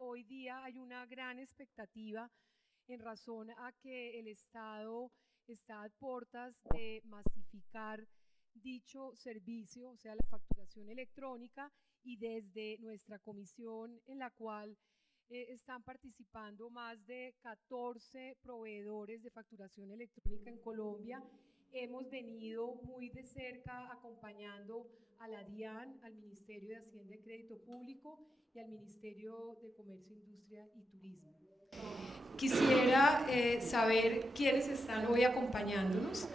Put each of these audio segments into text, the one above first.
hoy día hay una gran expectativa en razón a que el Estado está a puertas de masificar dicho servicio, o sea, la facturación electrónica, y desde nuestra comisión en la cual están participando más de 14 proveedores de facturación electrónica en Colombia. Hemos venido muy de cerca acompañando a la DIAN, al Ministerio de Hacienda y Crédito Público y al Ministerio de Comercio, Industria y Turismo. Quisiera saber quiénes están hoy acompañándonos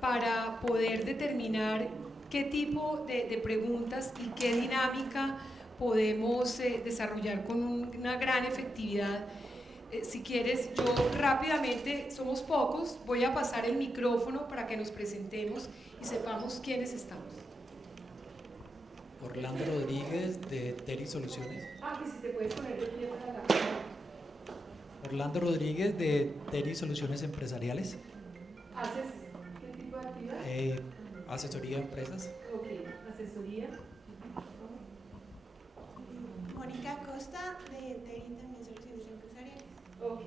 para poder determinar qué tipo de preguntas y qué dinámica podemos desarrollar con una gran efectividad. Si quieres, yo rápidamente, somos pocos, voy a pasar el micrófono para que nos presentemos y sepamos quiénes estamos. Orlando Rodríguez, de Teri Soluciones. Que si te puedes poner de pie para la cámara. Orlando Rodríguez, de Teri Soluciones Empresariales. ¿Haces qué tipo de actividad? Asesoría a empresas. Ok, asesoría. Mónica Costa, de Teri también Soluciones Empresariales. Ok.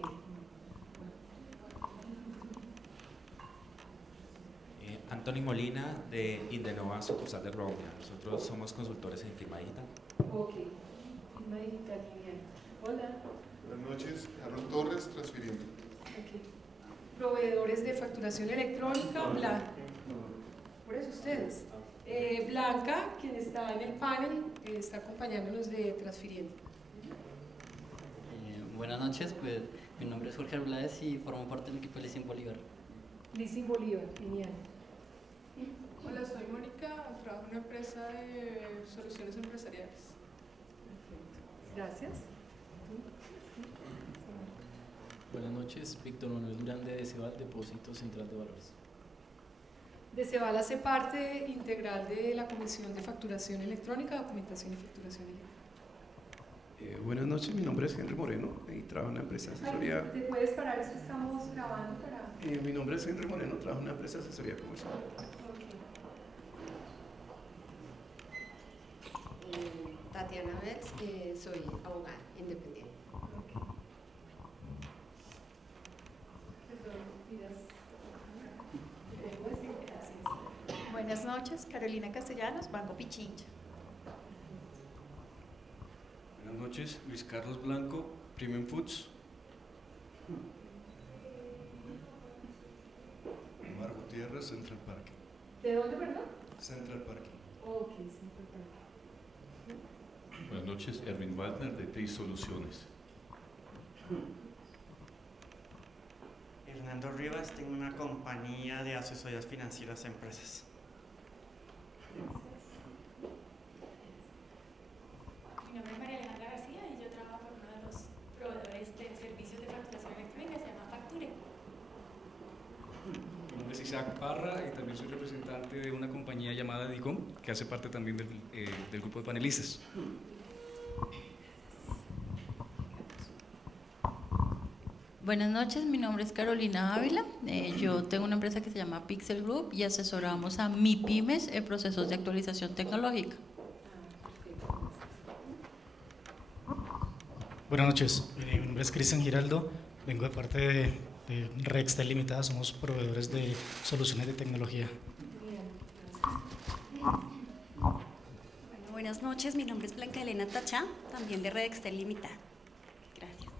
Anthony Molina, de Indenova, sucursal de Colombia. Nosotros somos consultores en firma digital. Ok, firma digital, genial. Hola. Buenas noches, Harold Torres, transfiriendo. Okay. Proveedores de facturación electrónica, Blanca. Por eso ustedes. Blanca, quien está en el panel, está acompañándonos de transfiriendo. Buenas noches, pues mi nombre es Jorge Arblades y formo parte del equipo de Leasing Bolívar. Leasing Bolívar, genial. Hola, soy Mónica, trabajo en una empresa de soluciones empresariales. Perfecto. Gracias. Buenas noches, Víctor Manuel Durán, de Decebal, Depósito Central de Valores. Decebal hace parte integral de la Comisión de Facturación Electrónica, Documentación y Facturación Electrónica. Buenas noches, mi nombre es Henry Moreno y trabajo en una empresa de asesoría. ¿Te puedes parar? Es que estamos grabando para... Mi nombre es Henry Moreno, trabajo en una empresa de asesoría comercial. Tatiana Betts, soy abogada independiente. Buenas noches, Carolina Castellanos, Banco Pichincha. Buenas noches, Luis Carlos Blanco, Premium Foods. Omar Gutiérrez, Central Park. ¿De dónde, perdón? Central Park. Ok, Central Park. Buenas noches, Erwin Waldner, de TI Soluciones. Hernando Rivas, tengo una compañía de asesorías financieras a empresas. Mi nombre es María Alejandra García y yo trabajo por uno de los proveedores de servicios de facturación electrónica, se llama Facture. Mi nombre es Isaac Parra y también soy representante de una compañía llamada Dicom, que hace parte también del grupo de panelistas. Buenas noches, mi nombre es Carolina Ávila, yo tengo una empresa que se llama Pixel Group y asesoramos a MIPYMES en procesos de actualización tecnológica. Buenas noches, mi nombre es Cristian Giraldo, vengo de parte de Rextel Limitada, somos proveedores de soluciones de tecnología. Buenas noches, mi nombre es Blanca Elena Tachá, también de Rextel Limitada. Gracias.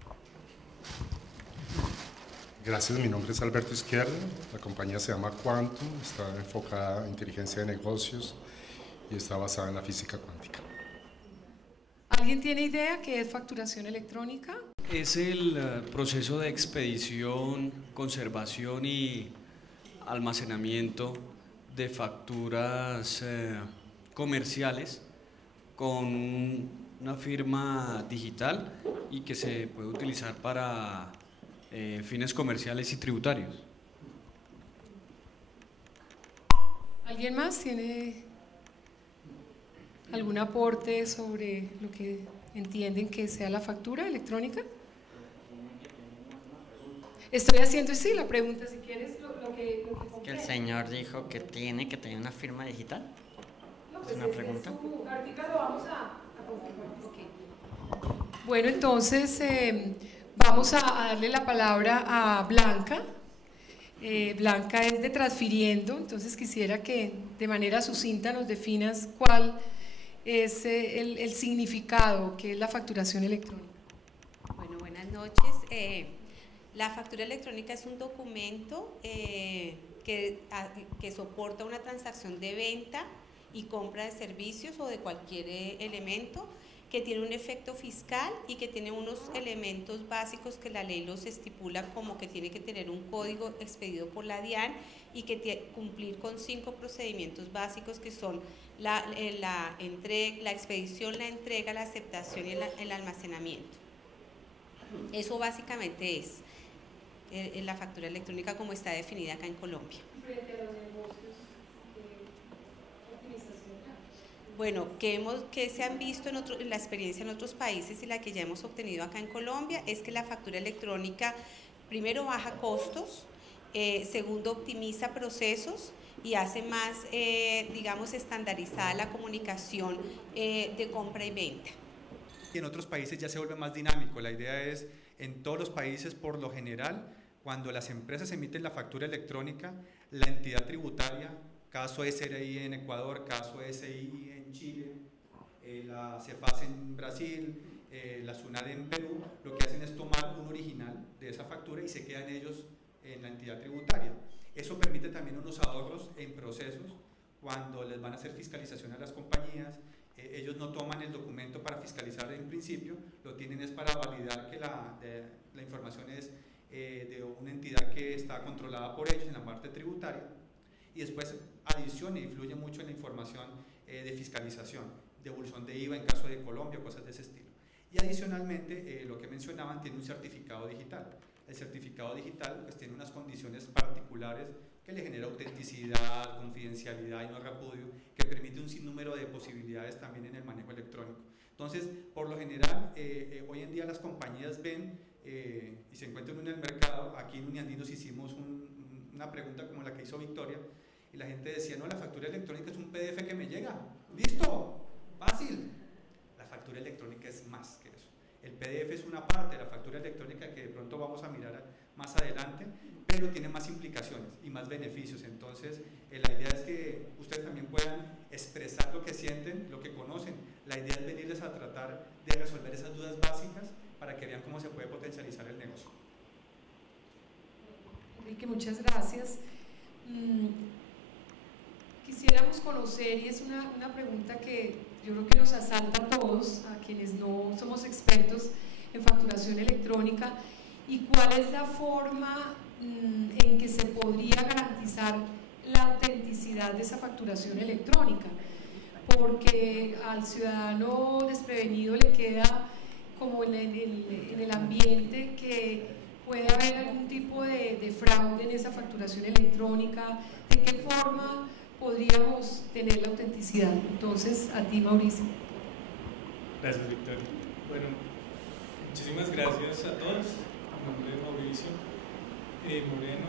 Gracias, mi nombre es Alberto Izquierdo, la compañía se llama Quantum, está enfocada en inteligencia de negocios y está basada en la física cuántica. ¿Alguien tiene idea qué es facturación electrónica? Es el proceso de expedición, conservación y almacenamiento de facturas comerciales con una firma digital y que se puede utilizar para fines comerciales y tributarios. ¿Alguien más tiene algún aporte sobre lo que entienden que sea la factura electrónica? Estoy haciendo, sí, la pregunta, si quieres, lo que Que el señor dijo que tiene que tener una firma digital. No, ¿Es pues una pregunta? Ahorita lo vamos a confirmar. Okay. Bueno, entonces vamos a darle la palabra a Blanca. Blanca es de Transfiriendo, entonces quisiera que de manera sucinta nos definas cuál es el significado que es la facturación electrónica. Bueno, buenas noches. La factura electrónica es un documento que soporta una transacción de venta y compra de servicios o de cualquier elemento, que tiene un efecto fiscal y que tiene unos elementos básicos que la ley los estipula, como que tiene que tener un código expedido por la DIAN y que cumplir con 5 procedimientos básicos, que son la expedición, la entrega, la aceptación y el almacenamiento. Eso básicamente es la factura electrónica como está definida acá en Colombia. Frente a los negocios de optimización. Bueno, que se han visto en la experiencia en otros países y la que ya hemos obtenido acá en Colombia es que la factura electrónica primero baja costos, segundo optimiza procesos y hace más, digamos, estandarizada la comunicación de compra y venta. Y en otros países ya se vuelve más dinámico. La idea es, en todos los países por lo general, cuando las empresas emiten la factura electrónica, la entidad tributaria, caso SRI en Ecuador, caso SI en Chile, la CEFAS en Brasil, la SUNAT en Perú, lo que hacen es tomar un original de esa factura y se quedan ellos en la entidad tributaria. Eso permite también unos ahorros en procesos cuando les van a hacer fiscalización a las compañías. Ellos no toman el documento para fiscalizar en principio, lo tienen es para validar que la información es de una entidad que está controlada por ellos en la parte tributaria, y después adiciona y influye mucho en la información de fiscalización, devolución de IVA en caso de Colombia, cosas de ese estilo. Y adicionalmente, lo que mencionaban, tiene un certificado digital. El certificado digital pues tiene unas condiciones particulares que le genera autenticidad, confidencialidad y no repudio, que permite un sinnúmero de posibilidades también en el manejo electrónico. Entonces, por lo general, hoy en día las compañías ven y se encuentran en el mercado. Aquí en Uniandinos hicimos una pregunta como la que hizo Victoria, y la gente decía, no, la factura electrónica es un PDF que me llega, listo, fácil. La factura electrónica es más que eso. El PDF es una parte de la factura electrónica que de pronto vamos a mirar más adelante, pero tiene más implicaciones y más beneficios. Entonces, la idea es que ustedes también puedan expresar lo que sienten, lo que conocen. La idea es venirles a tratar de resolver esas dudas básicas para que vean cómo se puede potencializar el negocio. Enrique, muchas gracias. Quisiéramos conocer, y es una pregunta que yo creo que nos asalta a todos, a quienes no somos expertos en facturación electrónica, y cuál es la forma en que se podría garantizar la autenticidad de esa facturación electrónica, porque al ciudadano desprevenido le queda como en el ambiente que puede haber algún tipo de fraude en esa facturación electrónica. ¿De qué forma podríamos tener la autenticidad? Entonces, a ti, Mauricio. Gracias, Victoria. Bueno, muchísimas gracias a todos. Mi nombre es Mauricio Moreno.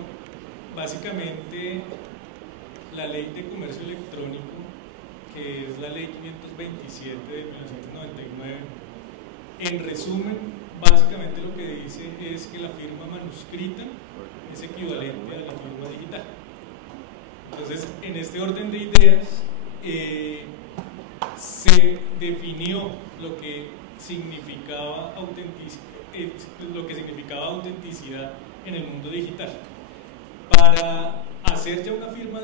Básicamente, la Ley de Comercio Electrónico, que es la Ley 527 de 1999, en resumen, básicamente lo que dice es que la firma manuscrita es equivalente a la firma digital. Entonces, en este orden de ideas, se definió lo que significaba autenticidad en el mundo digital. Para hacer ya una firma,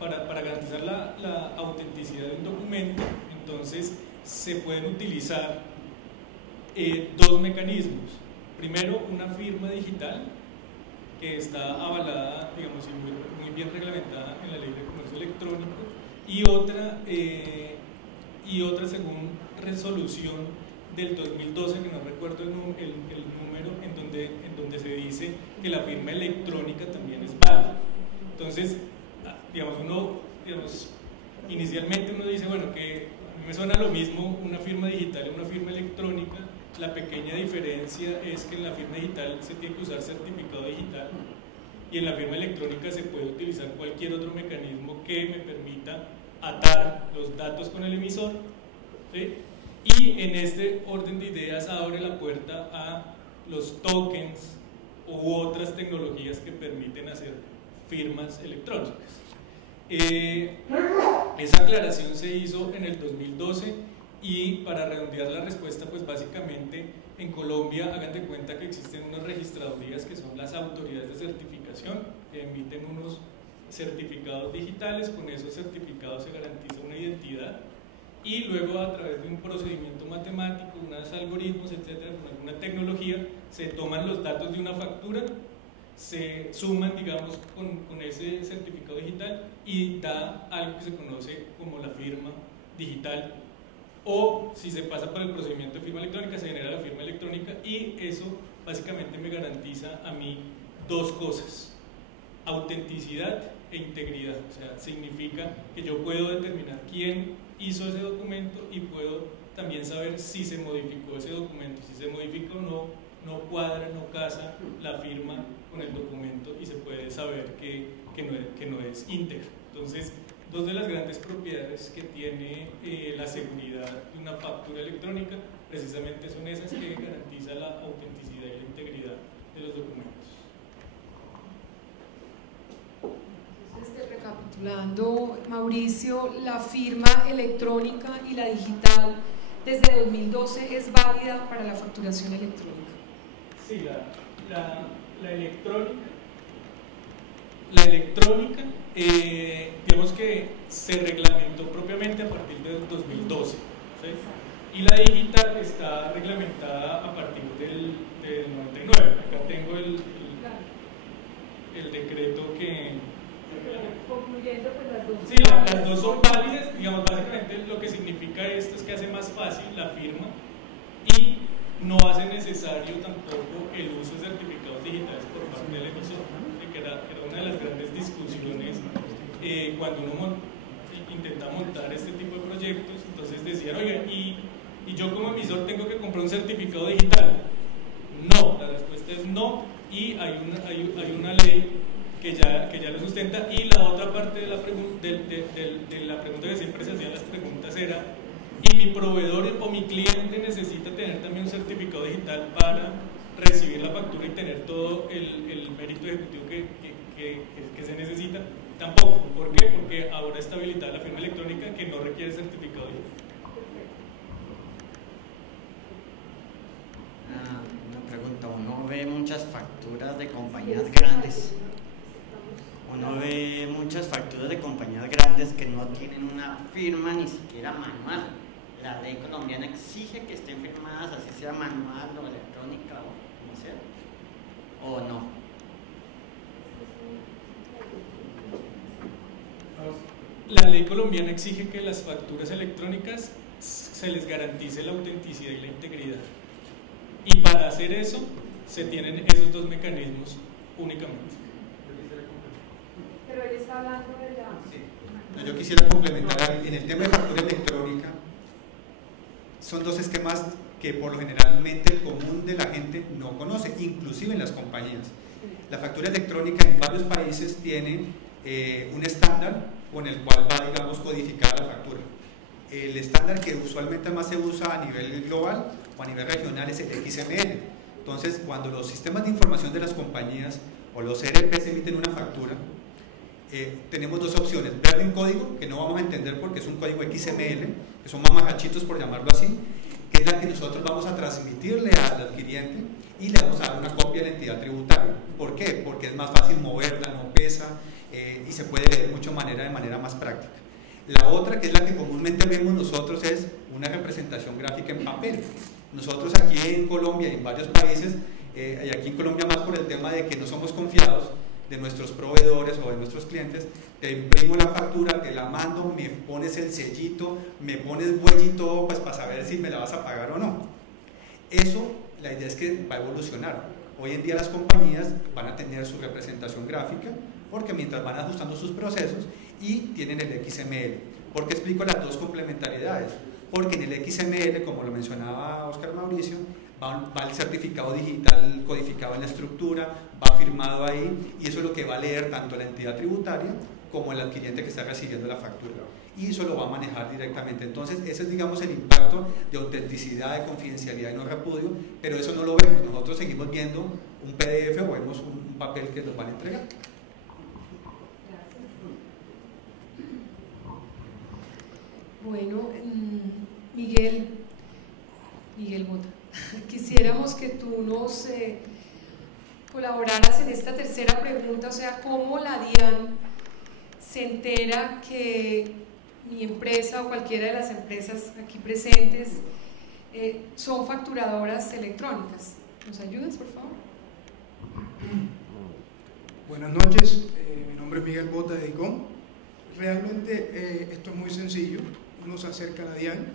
para garantizar la autenticidad de un documento, entonces se pueden utilizar dos mecanismos. Primero, una firma digital que está avalada, digamos, y muy bien reglamentada en la Ley de Comercio Electrónico, y otra según resolución del 2012, que no recuerdo el número, en donde se dice que la firma electrónica también es válida. Entonces, digamos, inicialmente uno dice, bueno, que a mí me suena lo mismo una firma digital y una firma electrónica. La pequeña diferencia es que en la firma digital se tiene que usar certificado digital, y en la firma electrónica se puede utilizar cualquier otro mecanismo que me permita atar los datos con el emisor, ¿sí? Y en este orden de ideas abre la puerta a los tokens u otras tecnologías que permiten hacer firmas electrónicas. Esa aclaración se hizo en el 2012 y para redondear la respuesta, pues básicamente en Colombia hagan de cuenta que existen unas registradurías que son las autoridades de certificación que emiten unos certificados digitales. Con esos certificados se garantiza una identidad y luego a través de un procedimiento matemático, unos algoritmos, etcétera, con alguna tecnología, se toman los datos de una factura, se suman, digamos, con ese certificado digital y da algo que se conoce como la firma digital, o si se pasa por el procedimiento de firma electrónica se genera la firma electrónica, y eso básicamente me garantiza a mí dos cosas: autenticidad e integridad. O sea, significa que yo puedo determinar quién hizo ese documento y puedo también saber si se modificó ese documento. Si se modifica o no cuadra, no casa la firma con el documento y se puede saber que no es íntegro. Entonces, dos de las grandes propiedades que tiene la seguridad de una factura electrónica precisamente son esas, que garantiza la autenticidad y la integridad de los documentos. Recapitulando, Mauricio, la firma electrónica y la digital desde 2012 es válida para la facturación electrónica. Sí, la electrónica, digamos que se reglamentó propiamente a partir del 2012, ¿sí? Y la digital está reglamentada a partir del 99. Acá tengo el decreto que... Concluyendo, pues las dos. Sí, las dos son válidas. Digamos, básicamente lo que significa esto es que hace más fácil la firma y no hace necesario tampoco el uso de certificados digitales por parte del emisor, que era una de las grandes discusiones cuando uno intenta montar este tipo de proyectos. Entonces decían, oiga, ¿y yo como emisor tengo que comprar un certificado digital? No, la respuesta es no, y hay una ley que ya lo sustenta. Y la otra parte de la pregunta que siempre se hacían las preguntas era: ¿y mi proveedor o mi cliente necesita tener también un certificado digital para recibir la factura y tener todo el mérito ejecutivo que se necesita? Tampoco. ¿Por qué? Porque ahora está habilitada la firma electrónica, que no requiere certificado digital. Una pregunta: uno ve muchas facturas de compañías grandes. Uno ve muchas facturas de compañías grandes que no tienen una firma ni siquiera manual. La ley colombiana exige que estén firmadas, así sea manual o electrónica o como sea, ¿o no? La ley colombiana exige que las facturas electrónicas se les garantice la autenticidad y la integridad. Y para hacer eso se tienen esos dos mecanismos únicamente. Pero él está hablando de la... Sí. Yo quisiera complementar en el tema de factura electrónica. Son dos esquemas que por lo generalmente el común de la gente no conoce, inclusive en las compañías. La factura electrónica en varios países tiene un estándar con el cual va, digamos, codificada la factura. El estándar que usualmente más se usa a nivel global o a nivel regional es el XML. Entonces, cuando los sistemas de información de las compañías o los ERPs emiten una factura, tenemos dos opciones: verle un código que no vamos a entender porque es un código XML, que son mamajachitos por llamarlo así, que es la que nosotros vamos a transmitirle al adquiriente y le vamos a dar una copia a la entidad tributaria. ¿Por qué? Porque es más fácil moverla, no pesa y se puede leer de manera más práctica. La otra, que es la que comúnmente vemos nosotros, es una representación gráfica en papel. Nosotros aquí en Colombia y en varios países, y aquí en Colombia más por el tema de que no somos confiados de nuestros proveedores o de nuestros clientes, te imprimo la factura, te la mando, me pones el sellito, me pones huellito pues para saber si me la vas a pagar o no. Eso, la idea es que va a evolucionar. Hoy en día las compañías van a tener su representación gráfica, porque mientras van ajustando sus procesos y tienen el XML. ¿Por qué explico las dos complementariedades? Porque en el XML, como lo mencionaba Oscar Mauricio, va el certificado digital codificado en la estructura, va firmado ahí, y eso es lo que va a leer tanto la entidad tributaria como el adquiriente que está recibiendo la factura. Y eso lo va a manejar directamente. Entonces, ese es, digamos, el impacto de autenticidad, de confidencialidad y no repudio, pero eso no lo vemos. Nosotros seguimos viendo un PDF o vemos un papel que nos van a entregar. Bueno, Miguel Mota, quisiéramos que tú nos colaboraras en esta tercera pregunta, o sea, ¿cómo la DIAN se entera que mi empresa o cualquiera de las empresas aquí presentes son facturadoras electrónicas? ¿Nos ayudas, por favor? Buenas noches, mi nombre es Miguel Bota de DICOM. Realmente esto es muy sencillo. Uno se acerca a la DIAN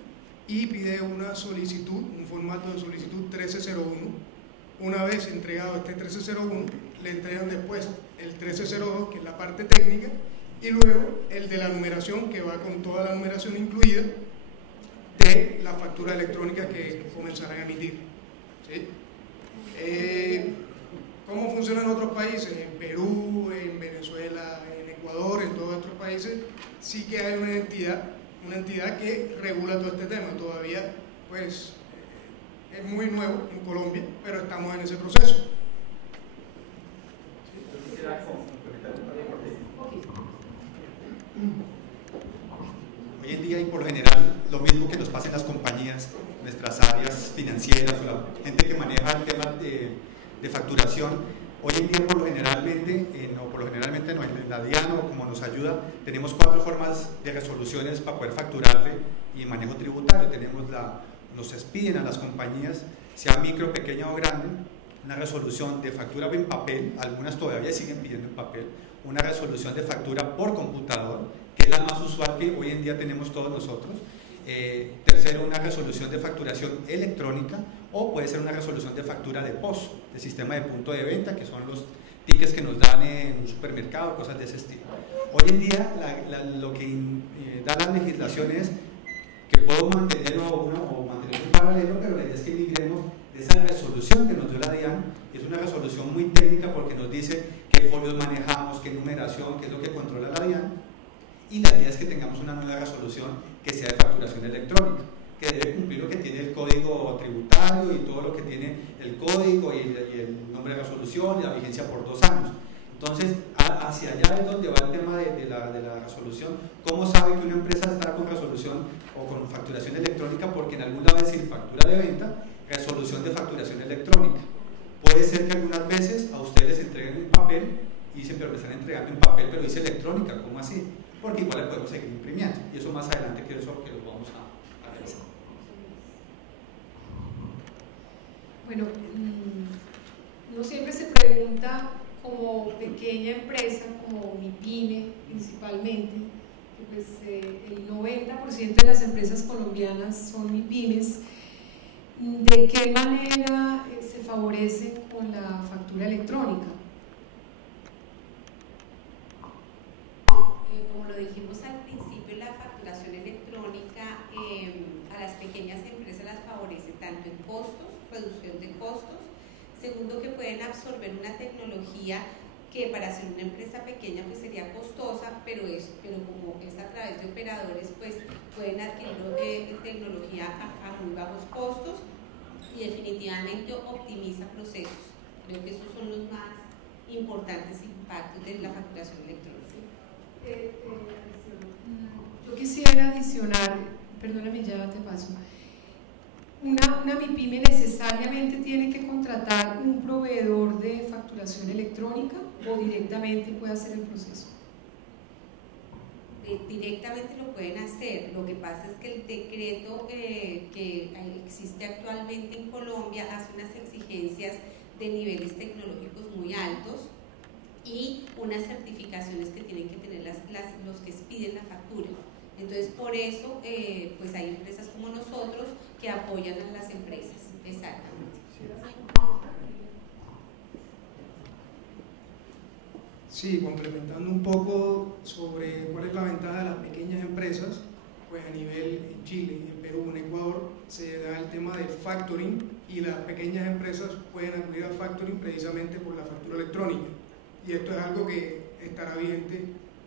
y pide una solicitud, un formato de solicitud 1301. Una vez entregado este 1301, le entregan después el 1302, que es la parte técnica, y luego el de la numeración, que va con toda la numeración incluida de la factura electrónica que comenzarán a emitir. ¿Sí? ¿Cómo funciona en otros países? En Perú, en Venezuela, en Ecuador, en todos estos países, sí que hay una entidad que regula todo este tema. Todavía, pues, es muy nuevo en Colombia, pero estamos en ese proceso. Hoy en día y por lo general lo mismo que nos pasa en las compañías, nuestras áreas financieras o la gente que maneja el tema de facturación, hoy en día por lo generalmente no, en la DIAN o como nos ayuda, tenemos 4 formas de resoluciones para poder facturarle y manejo tributario. Nos piden a las compañías, sea micro, pequeña o grande, una resolución de factura en papel, algunas todavía siguen pidiendo en papel, una resolución de factura por computador, que es la más usual que hoy en día tenemos todos nosotros. Tercero, una resolución de facturación electrónica, o puede ser una resolución de factura de POS, de sistema de punto de venta, que son los tickets que nos dan en un supermercado, cosas de ese estilo. Hoy en día lo que da la legislación es que puedo mantenerlo o mantenerlo en paralelo, pero la idea es que migremos de esa resolución que nos dio la DIAN, que es una resolución muy técnica porque nos dice qué folios manejamos, qué numeración, qué es lo que controla la DIAN, y la idea es que tengamos una nueva resolución que sea de facturación electrónica, que debe cumplir lo que tiene el código tributario y todo lo que tiene el código y el nombre de resolución y la vigencia por 2 años. Entonces, hacia allá es donde va el tema de la resolución. ¿Cómo sabe que una empresa está con resolución o con facturación electrónica? Porque en algún lado decir factura de venta, resolución de facturación electrónica. Puede ser que algunas veces a ustedes les entreguen un papel y dicen, pero me están entregando un papel, pero dice electrónica, ¿cómo así? Porque igual le podemos seguir imprimiendo. Y eso más adelante que eso que lo vamos a realizar. Bueno, uno siempre se pregunta como pequeña empresa, como mi pyme principalmente, que pues el 90% de las empresas colombianas son mi pymes, ¿de qué manera se favorecen con la factura electrónica? Como lo dijimos al principio, la facturación electrónica a las pequeñas empresas las favorece tanto en costos, reducción de costos. Segundo, que pueden absorber una tecnología que para ser una empresa pequeña pues sería costosa, pero como es a través de operadores, pues pueden adquirir tecnología a muy bajos costos y definitivamente optimiza procesos. Creo que esos son los más importantes impactos de la facturación electrónica. Yo quisiera adicionar, perdóname, ya te paso. Una MIPYME necesariamente tiene que contratar un proveedor de facturación electrónica o directamente puede hacer el proceso. Directamente lo pueden hacer. Lo que pasa es que el decreto que existe actualmente en Colombia hace unas exigencias de niveles tecnológicos muy altos y unas certificaciones que tienen que tener los que expiden la factura. Entonces, por eso, pues hay empresas como nosotros que apoyan a las empresas. Exactamente. Sí, complementando un poco sobre cuál es la ventaja de las pequeñas empresas, pues a nivel en Chile, en Perú, en Ecuador, se da el tema del factoring y las pequeñas empresas pueden acudir al factoring precisamente por la factura electrónica. Y esto es algo que estará vigente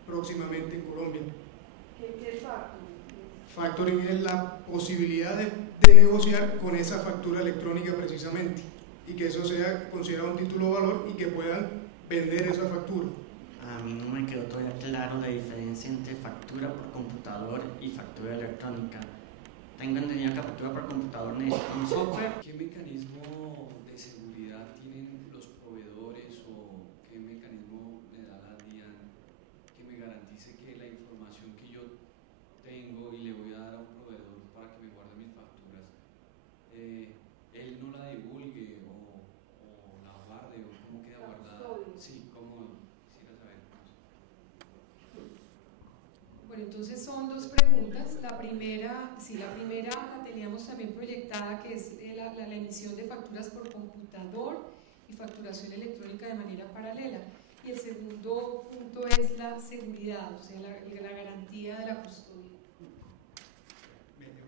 próximamente en Colombia. ¿Qué es factoring? Factoring es la posibilidad de negociar con esa factura electrónica precisamente, y que eso sea considerado un título de valor y que puedan vender esa factura. A mí no me quedó todavía claro la diferencia entre factura por computador y factura electrónica. Tengo entendido que la factura por computador necesita un software. ¿Qué mecanismo de seguridad tienen los proveedores o qué mecanismo me da la DIAN que me garantice que la información que yo tengo y le voy a dar a un proveedor para que me guarde mis facturas, él no la divulgue o la guarde o cómo queda guardada? Sí, cómo quisiera saber. Bueno, entonces son dos preguntas. La primera la teníamos también proyectada, que es la emisión de facturas por computador y facturación electrónica de manera paralela. Y el segundo punto es la seguridad, o sea, la garantía de la custodia.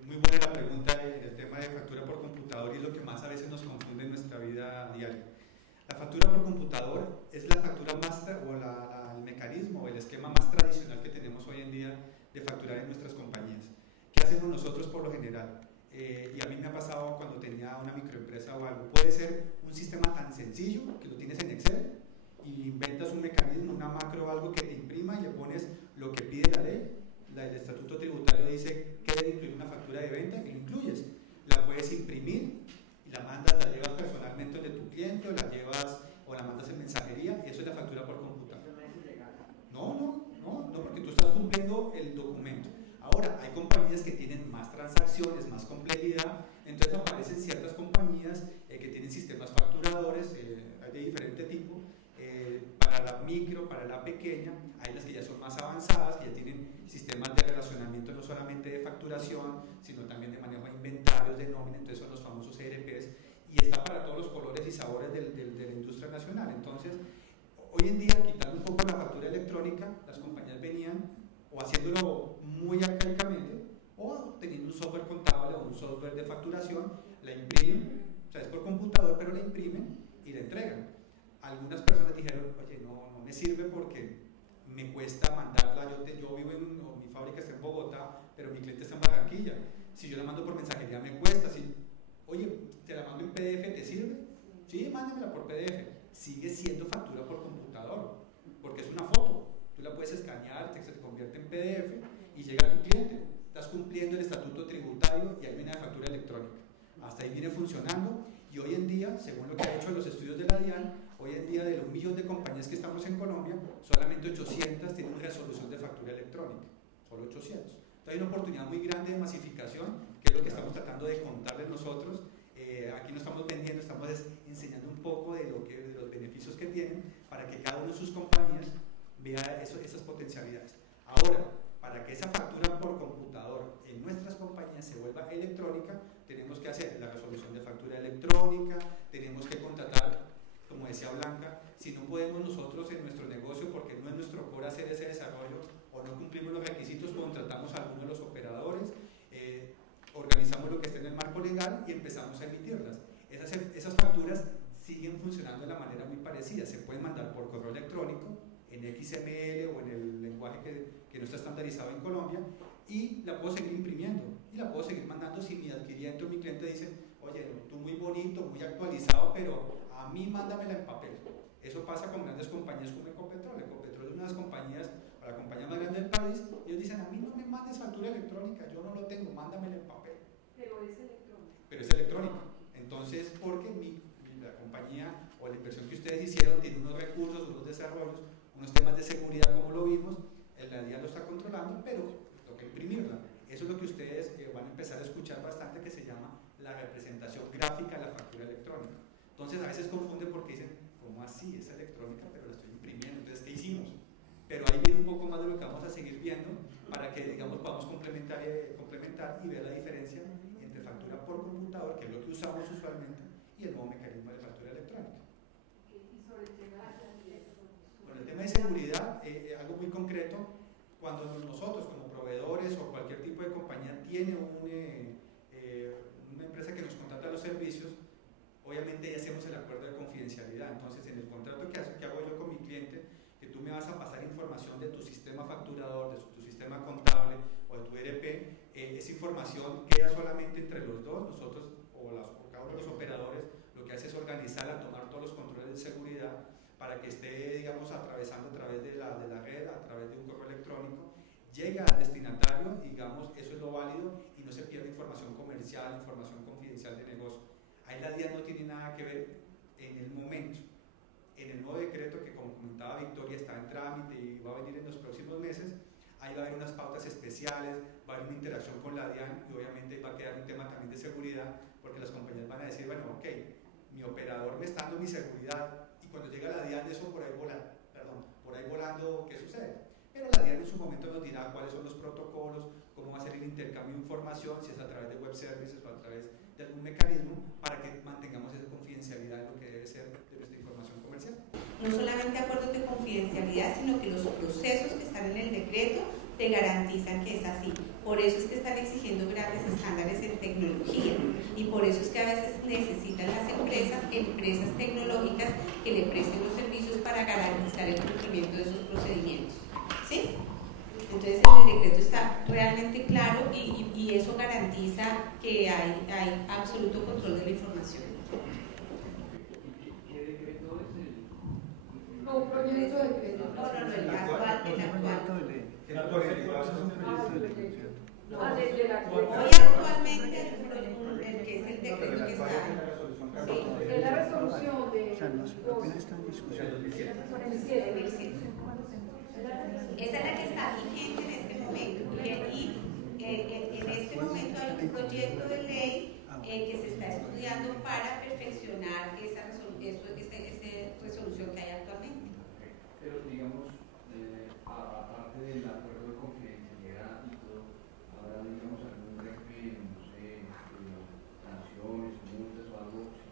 Muy buena la pregunta del tema de factura por computador, y es lo que más a veces nos confunde en nuestra vida diaria. La factura por computador es la factura más, el mecanismo, el esquema más tradicional que tenemos hoy en día de facturar en nuestras compañías. ¿Qué hacemos nosotros por lo general? Y a mí me ha pasado cuando tenía una microempresa o algo. Puede ser un sistema tan sencillo que lo tienes en Excel y inventas un mecanismo, una macro o algo que te imprima y le pones lo que pide la ley. El estatuto tributario dice que debe incluir una factura de venta y lo incluyes. La puedes imprimir y la mandas, la llevas personalmente donde tu cliente o la llevas o la mandas en mensajería, y eso es la factura por computador. No, porque tú estás cumpliendo el documento. Ahora, hay compañías que tienen más transacciones, más complejidad, entonces aparecen ciertas compañías que tienen sistemas facturadores, hay de diferente tipo, para la micro, para la pequeña, hay las que ya son más avanzadas, que ya tienen sistemas de relacionamiento no solamente de facturación, sino también de manejo de inventarios, de nómina, entonces son los famosos ERPs, y está para todos los colores y sabores de la industria nacional. Entonces, hoy en día, quitando un poco la factura electrónica, las compañías venían o haciéndolo muy arcaicamente, o teniendo un software contable o un software de facturación, la imprimen, o sea, es por computador, pero la imprimen y la entregan. Algunas personas dijeron, oye, no me sirve porque me cuesta mandarla, yo vivo mi fábrica está en Bogotá, pero mi cliente está en Barranquilla. Si yo la mando por mensajería me cuesta. Oye, te la mando en PDF, ¿te sirve? Sí, mándamela por PDF. Sigue siendo factura por computador, porque es una foto. Tú la puedes escanear, se convierte en PDF y llega a tu cliente. Estás cumpliendo el estatuto tributario y ahí viene la factura electrónica. Hasta ahí viene funcionando, y hoy en día, según lo que ha hecho los estudios de la DIAN, hoy en día de los 1 millón de compañías que estamos en Colombia, solamente 800 tienen resolución de factura electrónica, solo 800. Entonces hay una oportunidad muy grande de masificación, que es lo que estamos tratando de contarles nosotros. Aquí no estamos vendiendo, estamos enseñando un poco de los beneficios que tienen para que cada una de sus compañías vea esas potencialidades. Ahora, para que esa factura por computador en nuestras compañías se vuelva electrónica, tenemos que hacer la resolución de factura electrónica, tenemos que contratar, como decía Blanca, si no podemos nosotros en nuestro negocio, porque no es nuestro core hacer ese desarrollo o no cumplimos los requisitos, contratamos a alguno de los operadores, organizamos lo que esté en el marco legal y empezamos a emitirlas. Esas facturas siguen funcionando de la manera muy parecida, se pueden mandar por correo electrónico, en XML o en el lenguaje que no está estandarizado en Colombia, y la puedo seguir imprimiendo y la puedo seguir mandando si mi adquiriente o mi cliente dice, oye, tú muy bonito, muy actualizado, pero a mí mándamela en papel. Eso pasa con grandes compañías como Ecopetrol. Ecopetrol es una de las compañías, la compañía más grande del país. Ellos dicen, a mí no me mandes factura electrónica, yo no lo tengo, mándamela en papel. Pero es electrónica. Pero es electrónica. Entonces, porque la compañía o la inversión que ustedes hicieron tiene unos recursos, unos desarrollos, unos temas de seguridad, como lo vimos, la DIAN lo está controlando, pero toca imprimirla. Eso es lo que ustedes van a empezar a escuchar bastante, que se llama la representación gráfica de la factura electrónica. Entonces a veces confunden porque dicen, ¿cómo así? Es electrónica, pero la estoy imprimiendo. Entonces, ¿qué hicimos? Pero ahí viene un poco más de lo que vamos a seguir viendo para que, digamos, podamos complementar y ver la diferencia entre factura por computador, que es lo que usamos usualmente, y el nuevo mecanismo de factura electrónica. Y sobre el tema de seguridad. Bueno, el tema de seguridad, algo muy concreto, cuando nosotros como proveedores o cualquier tipo de compañía tiene una empresa que nos contrata los servicios, obviamente ya hacemos el acuerdo de confidencialidad. Entonces, en el contrato que hago yo con mi cliente, que tú me vas a pasar información de tu sistema sistema facturador, de tu sistema contable o de tu ERP, esa información queda solamente entre los dos. Nosotros o cada uno de los operadores lo que hace es organizarla, tomar todos los controles de seguridad para que esté, digamos, atravesando a través de la red, a través de un correo electrónico, llega al destinatario, digamos, eso es lo válido y no se pierde información comercial, información confidencial de negocio. Ahí la DIAN no tiene nada que ver en el momento. En el nuevo decreto que, como comentaba Victoria, está en trámite y va a venir en los próximos meses, ahí va a haber unas pautas especiales, va a haber una interacción con la DIAN y obviamente va a quedar un tema también de seguridad, porque las compañías van a decir, bueno, ok, mi operador me está dando mi seguridad y cuando llega la DIAN eso por ahí volando, ¿qué sucede? Pero la DIAN en su momento nos dirá cuáles son los protocolos, cómo va a ser el intercambio de información, si es a través de web services o a través de algún mecanismo para que mantengamos esa confidencialidad en lo que debe ser de nuestra información comercial. No solamente acuerdos de confidencialidad, sino que los procesos que están en el decreto te garantizan que es así. Por eso es que están exigiendo grandes estándares en tecnología y por eso es que a veces necesitan las empresas tecnológicas que le presten los servicios para garantizar el cumplimiento de esos procedimientos. ¿Sí? Entonces el decreto está realmente claro y eso garantiza que hay absoluto control de la información. ¿Qué decreto es el? No, un proyecto de decreto. No, el actual. Hoy actualmente el que es el decreto que está. Sí. Es la resolución de. O sea, no está en discusión. Esa es la que está vigente en este momento. Y en este momento hay un proyecto de ley que se está estudiando para perfeccionar esa resolución que hay actualmente. Pero digamos, aparte del acuerdo de confidencialidad y todo, habrá, digamos, algún régimen, no sé, sanciones, multas o algo si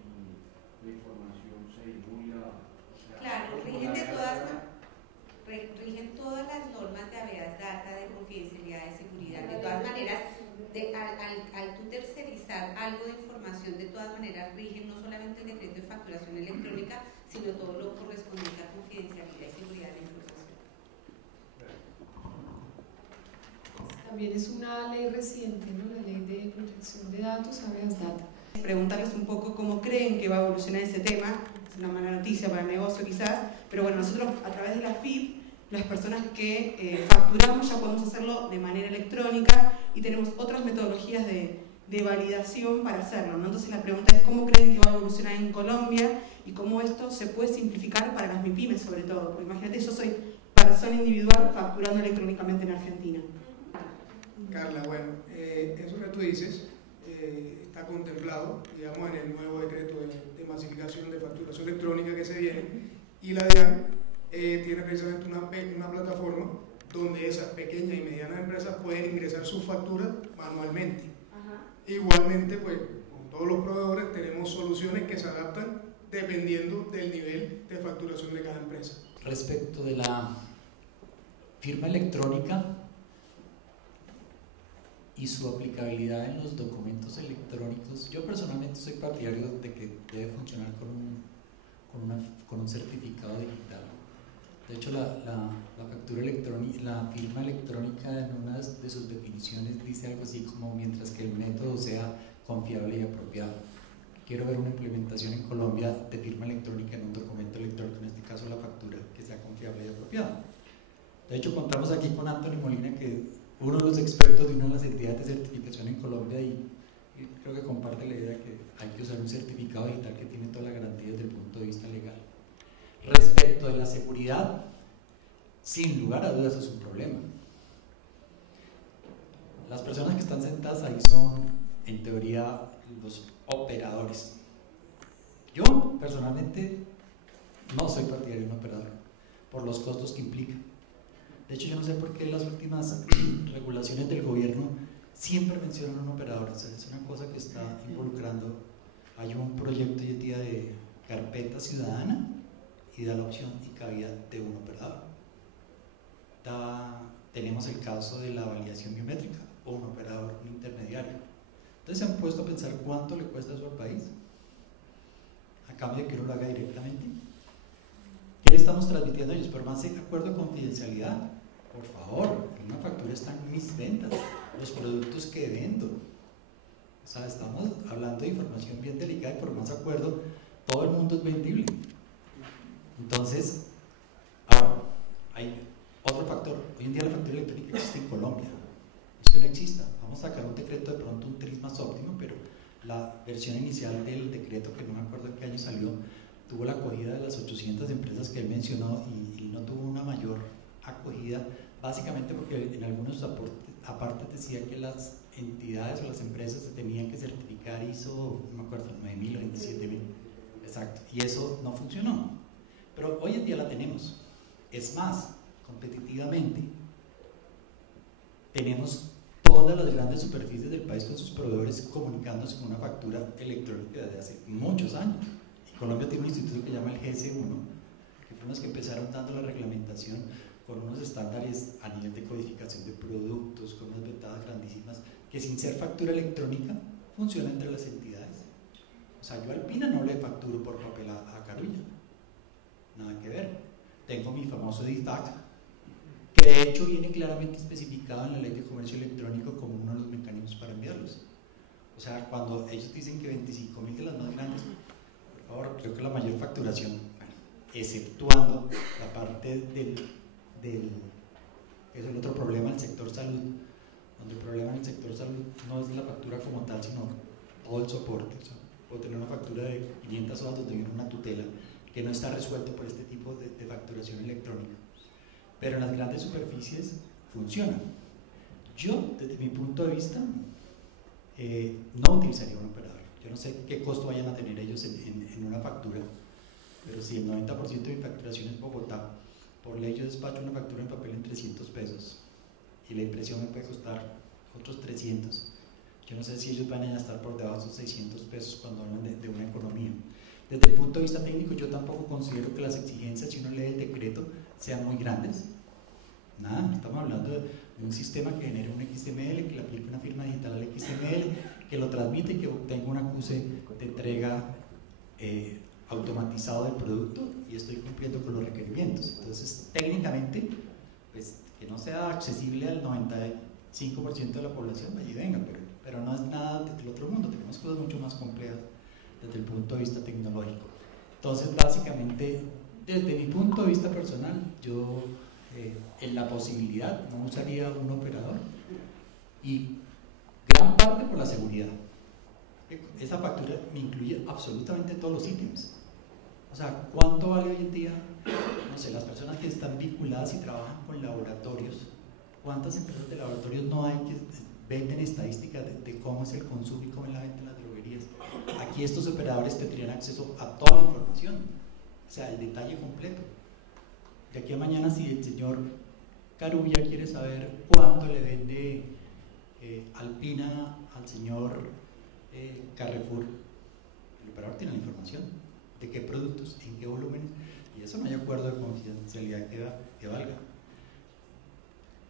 la información se divulga. O sea, claro, rigen todas las normas de habeas data, de confidencialidad, de seguridad. De todas maneras, al tú tercerizar algo de información, de todas maneras rigen no solamente el decreto de facturación electrónica, sino todo lo correspondiente a confidencialidad y seguridad de la información. También es una ley reciente, ¿no? La ley de protección de datos, habeas data. Preguntarles un poco cómo creen que va a evolucionar ese tema. Es una mala noticia para el negocio quizás, pero bueno, nosotros a través de la FIP, las personas que facturamos ya podemos hacerlo de manera electrónica y tenemos otras metodologías de validación para hacerlo, ¿no? Entonces la pregunta es cómo creen que va a evolucionar en Colombia y cómo esto se puede simplificar para las MIPYMES sobre todo, porque imagínate, yo soy persona individual facturando electrónicamente en Argentina. Carla, bueno, eso que tú dices está contemplado, digamos, en el nuevo decreto de masificación de facturación electrónica que se viene, y la DIAN tiene precisamente una plataforma donde esas pequeñas y medianas empresas pueden ingresar sus facturas manualmente. Igualmente, pues, con todos los proveedores tenemos soluciones que se adaptan dependiendo del nivel de facturación de cada empresa. Respecto de la firma electrónica y su aplicabilidad en los documentos electrónicos, yo personalmente soy partidario de que debe funcionar con un certificado digital. De hecho, la factura electrónica, la firma electrónica en una de sus definiciones dice algo así como mientras que el método sea confiable y apropiado. Quiero ver una implementación en Colombia de firma electrónica en un documento electrónico, en este caso la factura, que sea confiable y apropiada. De hecho, contamos aquí con Anthony Molina, que es uno de los expertos de una de las entidades de certificación en Colombia y creo que comparte la idea que hay que usar un certificado digital que tiene toda la garantía desde el punto de vista legal. Respecto de la seguridad, sin lugar a dudas es un problema. Las personas que están sentadas ahí son, en teoría, los operadores. Yo, personalmente, no soy partidario de un operador, por los costos que implica. De hecho, yo no sé por qué las últimas regulaciones del gobierno siempre mencionan a un operador. O sea, es una cosa que está involucrando. Hay un proyecto hoy en día de carpeta ciudadana y da la opción y cabida de un operador. Tenemos el caso de la validación biométrica o un operador, un intermediario. Entonces se han puesto a pensar cuánto le cuesta eso al país a cambio de que uno lo haga directamente. ¿Qué le estamos transmitiendo a ellos? Por más acuerdo de confidencialidad por favor, en una factura están mis ventas, los productos que vendo. O sea, estamos hablando de información bien delicada y por más acuerdo, todo el mundo es vendible. Entonces, ahora, hay otro factor. Hoy en día la factura electrónica existe en Colombia. No es que no exista. Vamos a sacar un decreto de pronto un tris más óptimo, pero la versión inicial del decreto, que no me acuerdo en qué año salió, tuvo la acogida de las 800 empresas que él mencionó y no tuvo una mayor acogida, básicamente porque en algunos apartes decía que las entidades o las empresas se tenían que certificar ISO, no me acuerdo, 9000 o 27000, exacto, y eso no funcionó. Pero hoy en día la tenemos. Es más, competitivamente, tenemos todas las grandes superficies del país con sus proveedores comunicándose con una factura electrónica desde hace muchos años. Y Colombia tiene un instituto que se llama el GS1, que fueron los que empezaron dando la reglamentación con unos estándares a nivel de codificación de productos, con unas ventajas grandísimas, que sin ser factura electrónica funciona entre las entidades. O sea, yo a Alpina no le facturo por papel a Carulla, nada que ver. Tengo mi famoso DIFAC, que de hecho viene claramente especificado en la Ley de Comercio Electrónico como uno de los mecanismos para enviarlos. O sea, cuando ellos dicen que 25.000 de las más grandes, por favor, creo que la mayor facturación, bueno, exceptuando la parte es el otro problema del sector salud, donde el problema en el sector salud no es la factura como tal, sino todo el soporte. O sea, puedo tener una factura de 500 horas donde viene una tutela que no está resuelto por este tipo de facturación electrónica. Pero en las grandes superficies funciona. Yo, desde mi punto de vista, no utilizaría un operador. Yo no sé qué costo vayan a tener ellos en una factura, pero si el 90% de mi facturación es Bogotá, por ley yo despacho una factura en papel en 300 pesos y la impresión me puede costar otros 300. Yo no sé si ellos van a estar por debajo de esos 600 pesos cuando hablan de una economía. Desde el punto de vista técnico, yo tampoco considero que las exigencias, si uno lee el decreto, sean muy grandes. Nada, estamos hablando de un sistema que genere un XML, que le aplique una firma digital al XML, que lo transmite y que obtenga un acuse de entrega automatizado del producto y estoy cumpliendo con los requerimientos. Entonces, técnicamente, pues, que no sea accesible al 95% de la población, vaya y venga, pero no es nada del otro mundo, tenemos cosas mucho más complejas desde el punto de vista tecnológico. Entonces, básicamente, desde mi punto de vista personal, yo en la posibilidad no usaría un operador y gran parte por la seguridad. Esa factura me incluye absolutamente todos los ítems. O sea, ¿cuánto vale hoy en día? No sé, las personas que están vinculadas y trabajan con laboratorios, ¿cuántas empresas de laboratorios no hay que venden estadísticas de cómo es el consumo y cómo es la venta en las droguerías? Aquí estos operadores tendrían acceso a toda la información, o sea, el detalle completo. De aquí a mañana, si el señor Carulla quiere saber cuánto le vende Alpina al señor Carrefour, el operador tiene la información de qué productos, en qué volúmenes, y eso no hay acuerdo de confidencialidad que valga.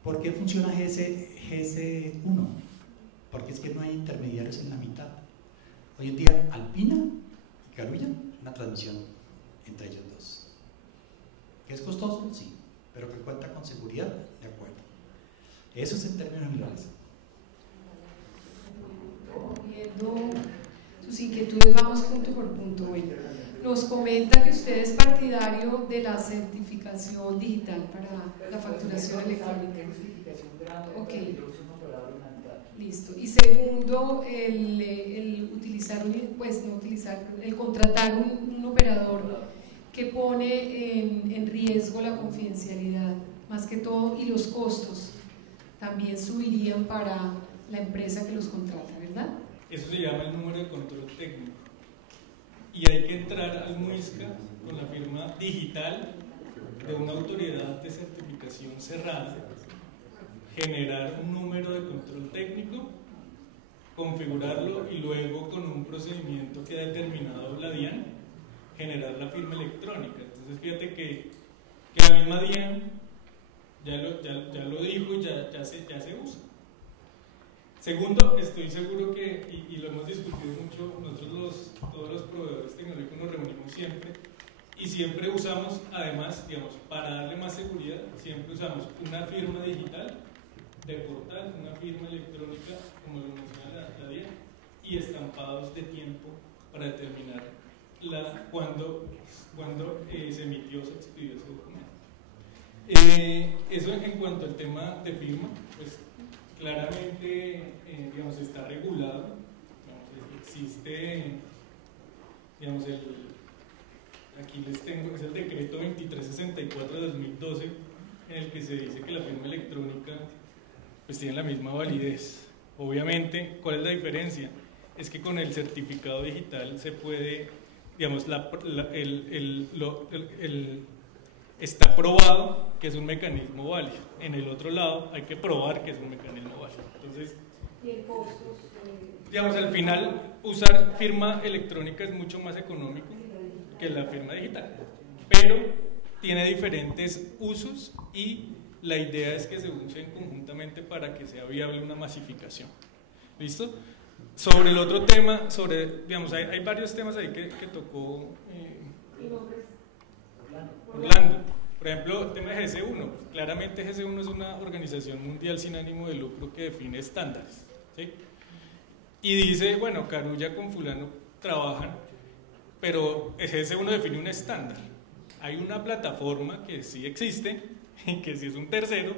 ¿Por qué funciona GS1? Porque es que no hay intermediarios en la mitad. Hoy en día, Alpina y Carulla, una transmisión entre ellos dos. ¿Que es costoso? Sí, pero que cuenta con seguridad, de acuerdo. Eso es en términos generales. Viendo sus inquietudes, vamos punto por punto. Bueno, nos comenta que usted es partidario de la certificación digital para la facturación electrónica. Ok. Listo. Y segundo, el utilizar, pues no utilizar, el contratar un operador que pone en riesgo la confidencialidad, más que todo, y los costos también subirían para la empresa que los contrata, ¿verdad? Eso se llama el número de control técnico. Y hay que entrar al MUISCA con la firma digital de una autoridad de certificación cerrada, generar un número de control técnico, configurarlo y luego con un procedimiento que ha determinado la DIAN, generar la firma electrónica. Entonces fíjate que la misma DIAN ya lo dijo y ya se usa. Segundo, estoy seguro que, y lo hemos discutido mucho, nosotros todos los proveedores tecnológicos nos reunimos siempre Y siempre usamos, además, digamos, para darle más seguridad, siempre usamos una firma digital de portal, una firma electrónica, como lo menciona la DIAN, y estampados de tiempo para determinar cuándo se emitió, se expidió ese documento. Eso en cuanto al tema de firma, pues claramente digamos, está regulado, digamos, existe, digamos, aquí les tengo, es el decreto 2364 de 2012, en el que se dice que la firma electrónica pues tiene la misma validez. Obviamente, ¿cuál es la diferencia? Es que con el certificado digital se puede, digamos, está probado que es un mecanismo válido. En el otro lado hay que probar que es un mecanismo válido. Entonces, ¿y el costo? Digamos, al final usar firma electrónica es mucho más económico que la firma digital, pero tiene diferentes usos y la idea es que se usen conjuntamente para que sea viable una masificación. ¿Listo? Sobre el otro tema, digamos, hay varios temas ahí que tocó Orlando. Por ejemplo, el tema de GC1. Claramente GC1 es una organización mundial sin ánimo de lucro que define estándares, ¿sí? Y dice, bueno, Carulla con fulano trabajan, pero GC1 define un estándar. Hay una plataforma que sí existe, que sí es un tercero,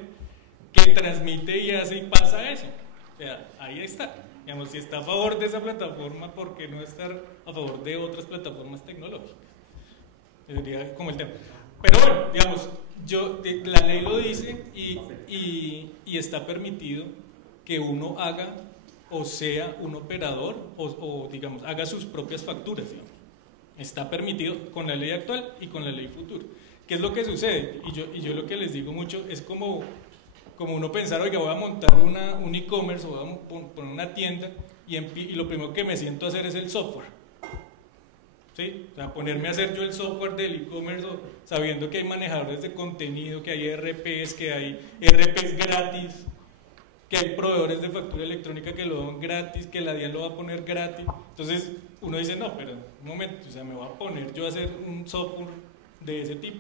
que transmite y hace y pasa eso. O sea, ahí está. Digamos, si está a favor de esa plataforma, ¿por qué no estar a favor de otras plataformas tecnológicas? Sería como el tema. Pero bueno, digamos, la ley lo dice y está permitido que uno haga o sea un operador o digamos, haga sus propias facturas, digamos. Está permitido con la ley actual y con la ley futura. ¿Qué es lo que sucede? Y yo lo que les digo mucho es como uno pensar, oiga, voy a montar un e-commerce o voy a poner una tienda y lo primero que me siento a hacer es el software. ¿Sí? O sea, ponerme a hacer yo el software del e-commerce sabiendo que hay manejadores de contenido, que hay ERPs, que hay ERPs gratis, que hay proveedores de factura electrónica que lo dan gratis, que la DIAN lo va a poner gratis. Entonces uno dice, no, pero un momento, o sea, me voy a poner yo a hacer un software de ese tipo.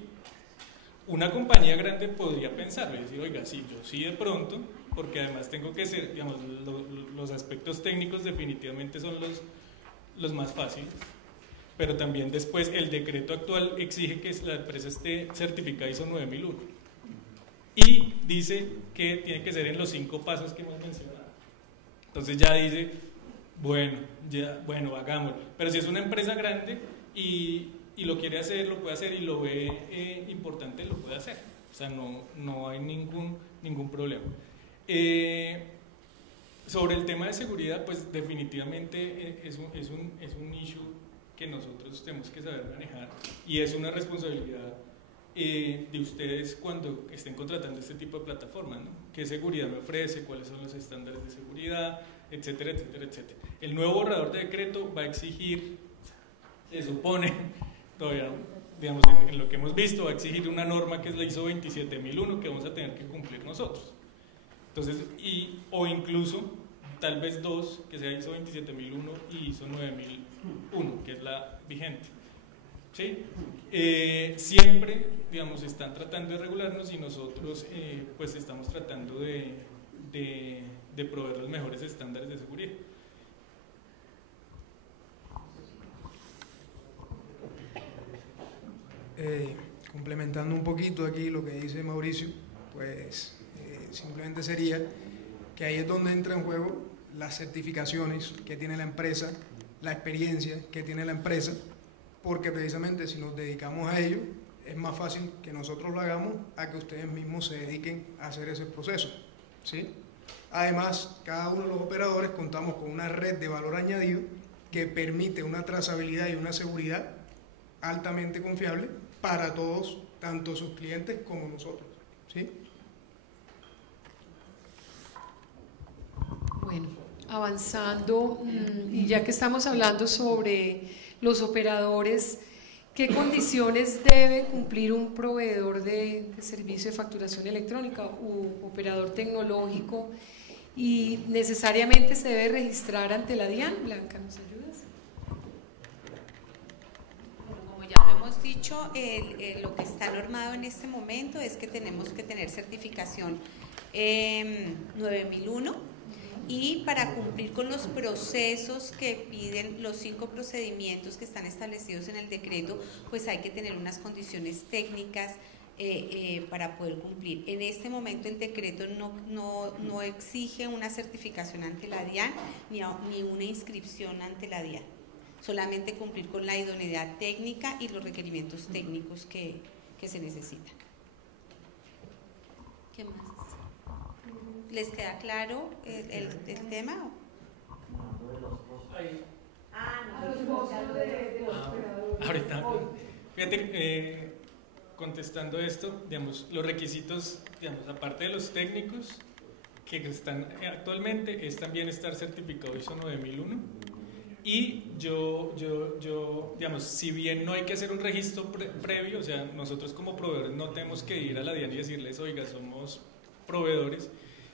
Una compañía grande podría pensarlo y decir, oiga, sí, yo sí de pronto, porque además tengo que ser, digamos, los aspectos técnicos definitivamente son los más fáciles, pero también después el decreto actual exige que la empresa esté certificada ISO 9001 y dice que tiene que ser en los 5 pasos que hemos mencionado. Entonces ya dice, bueno, hagámoslo. Pero si es una empresa grande y lo quiere hacer, lo puede hacer, y lo ve importante, lo puede hacer. O sea, no hay ningún problema. Sobre el tema de seguridad, pues definitivamente es un issue que nosotros tenemos que saber manejar y es una responsabilidad de ustedes cuando estén contratando este tipo de plataformas, ¿no? ¿Qué seguridad me ofrece? ¿Cuáles son los estándares de seguridad? Etcétera, etcétera, etcétera. El nuevo borrador de decreto va a exigir, se supone, todavía, digamos, en lo que hemos visto, va a exigir una norma que es la ISO 27001 que vamos a tener que cumplir nosotros. Entonces, o incluso, tal vez 2, que sea ISO 27001 y ISO 9001, que es la vigente. ¿Sí? Siempre, digamos, están tratando de regularnos y nosotros, pues, estamos tratando de proveer los mejores estándares de seguridad. Complementando un poquito aquí lo que dice Mauricio, pues simplemente sería que ahí es donde entra en juego las certificaciones que tiene la empresa, la experiencia que tiene la empresa, porque precisamente si nos dedicamos a ello, es más fácil que nosotros lo hagamos a que ustedes mismos se dediquen a hacer ese proceso, ¿sí? Además, cada uno de los operadores contamos con una red de valor añadido que permite una trazabilidad y una seguridad altamente confiable para todos, tanto sus clientes como nosotros, ¿sí? Bueno, avanzando, y ya que estamos hablando sobre los operadores, ¿qué condiciones debe cumplir un proveedor de servicio de facturación electrónica u operador tecnológico? ¿Y necesariamente se debe registrar ante la DIAN? Blanca, ¿nos ayudas? Como ya lo hemos habíamos dicho, lo que está normado en este momento es que tenemos que tener certificación 9001 y para cumplir con los procesos que piden los 5 procedimientos que están establecidos en el decreto, pues hay que tener unas condiciones técnicas para poder cumplir. En este momento el decreto no exige una certificación ante la DIAN ni una inscripción ante la DIAN, solamente cumplir con la idoneidad técnica y los requerimientos técnicos que se necesitan. ¿Qué más? ¿Les queda claro el tema? Ahorita, fíjate, contestando esto, digamos, los requisitos, digamos, aparte de los técnicos que están actualmente, es también estar certificado ISO 9001 y yo digamos, si bien no hay que hacer un registro previo, o sea, nosotros como proveedores no tenemos que ir a la DIAN y decirles, oiga, somos proveedores,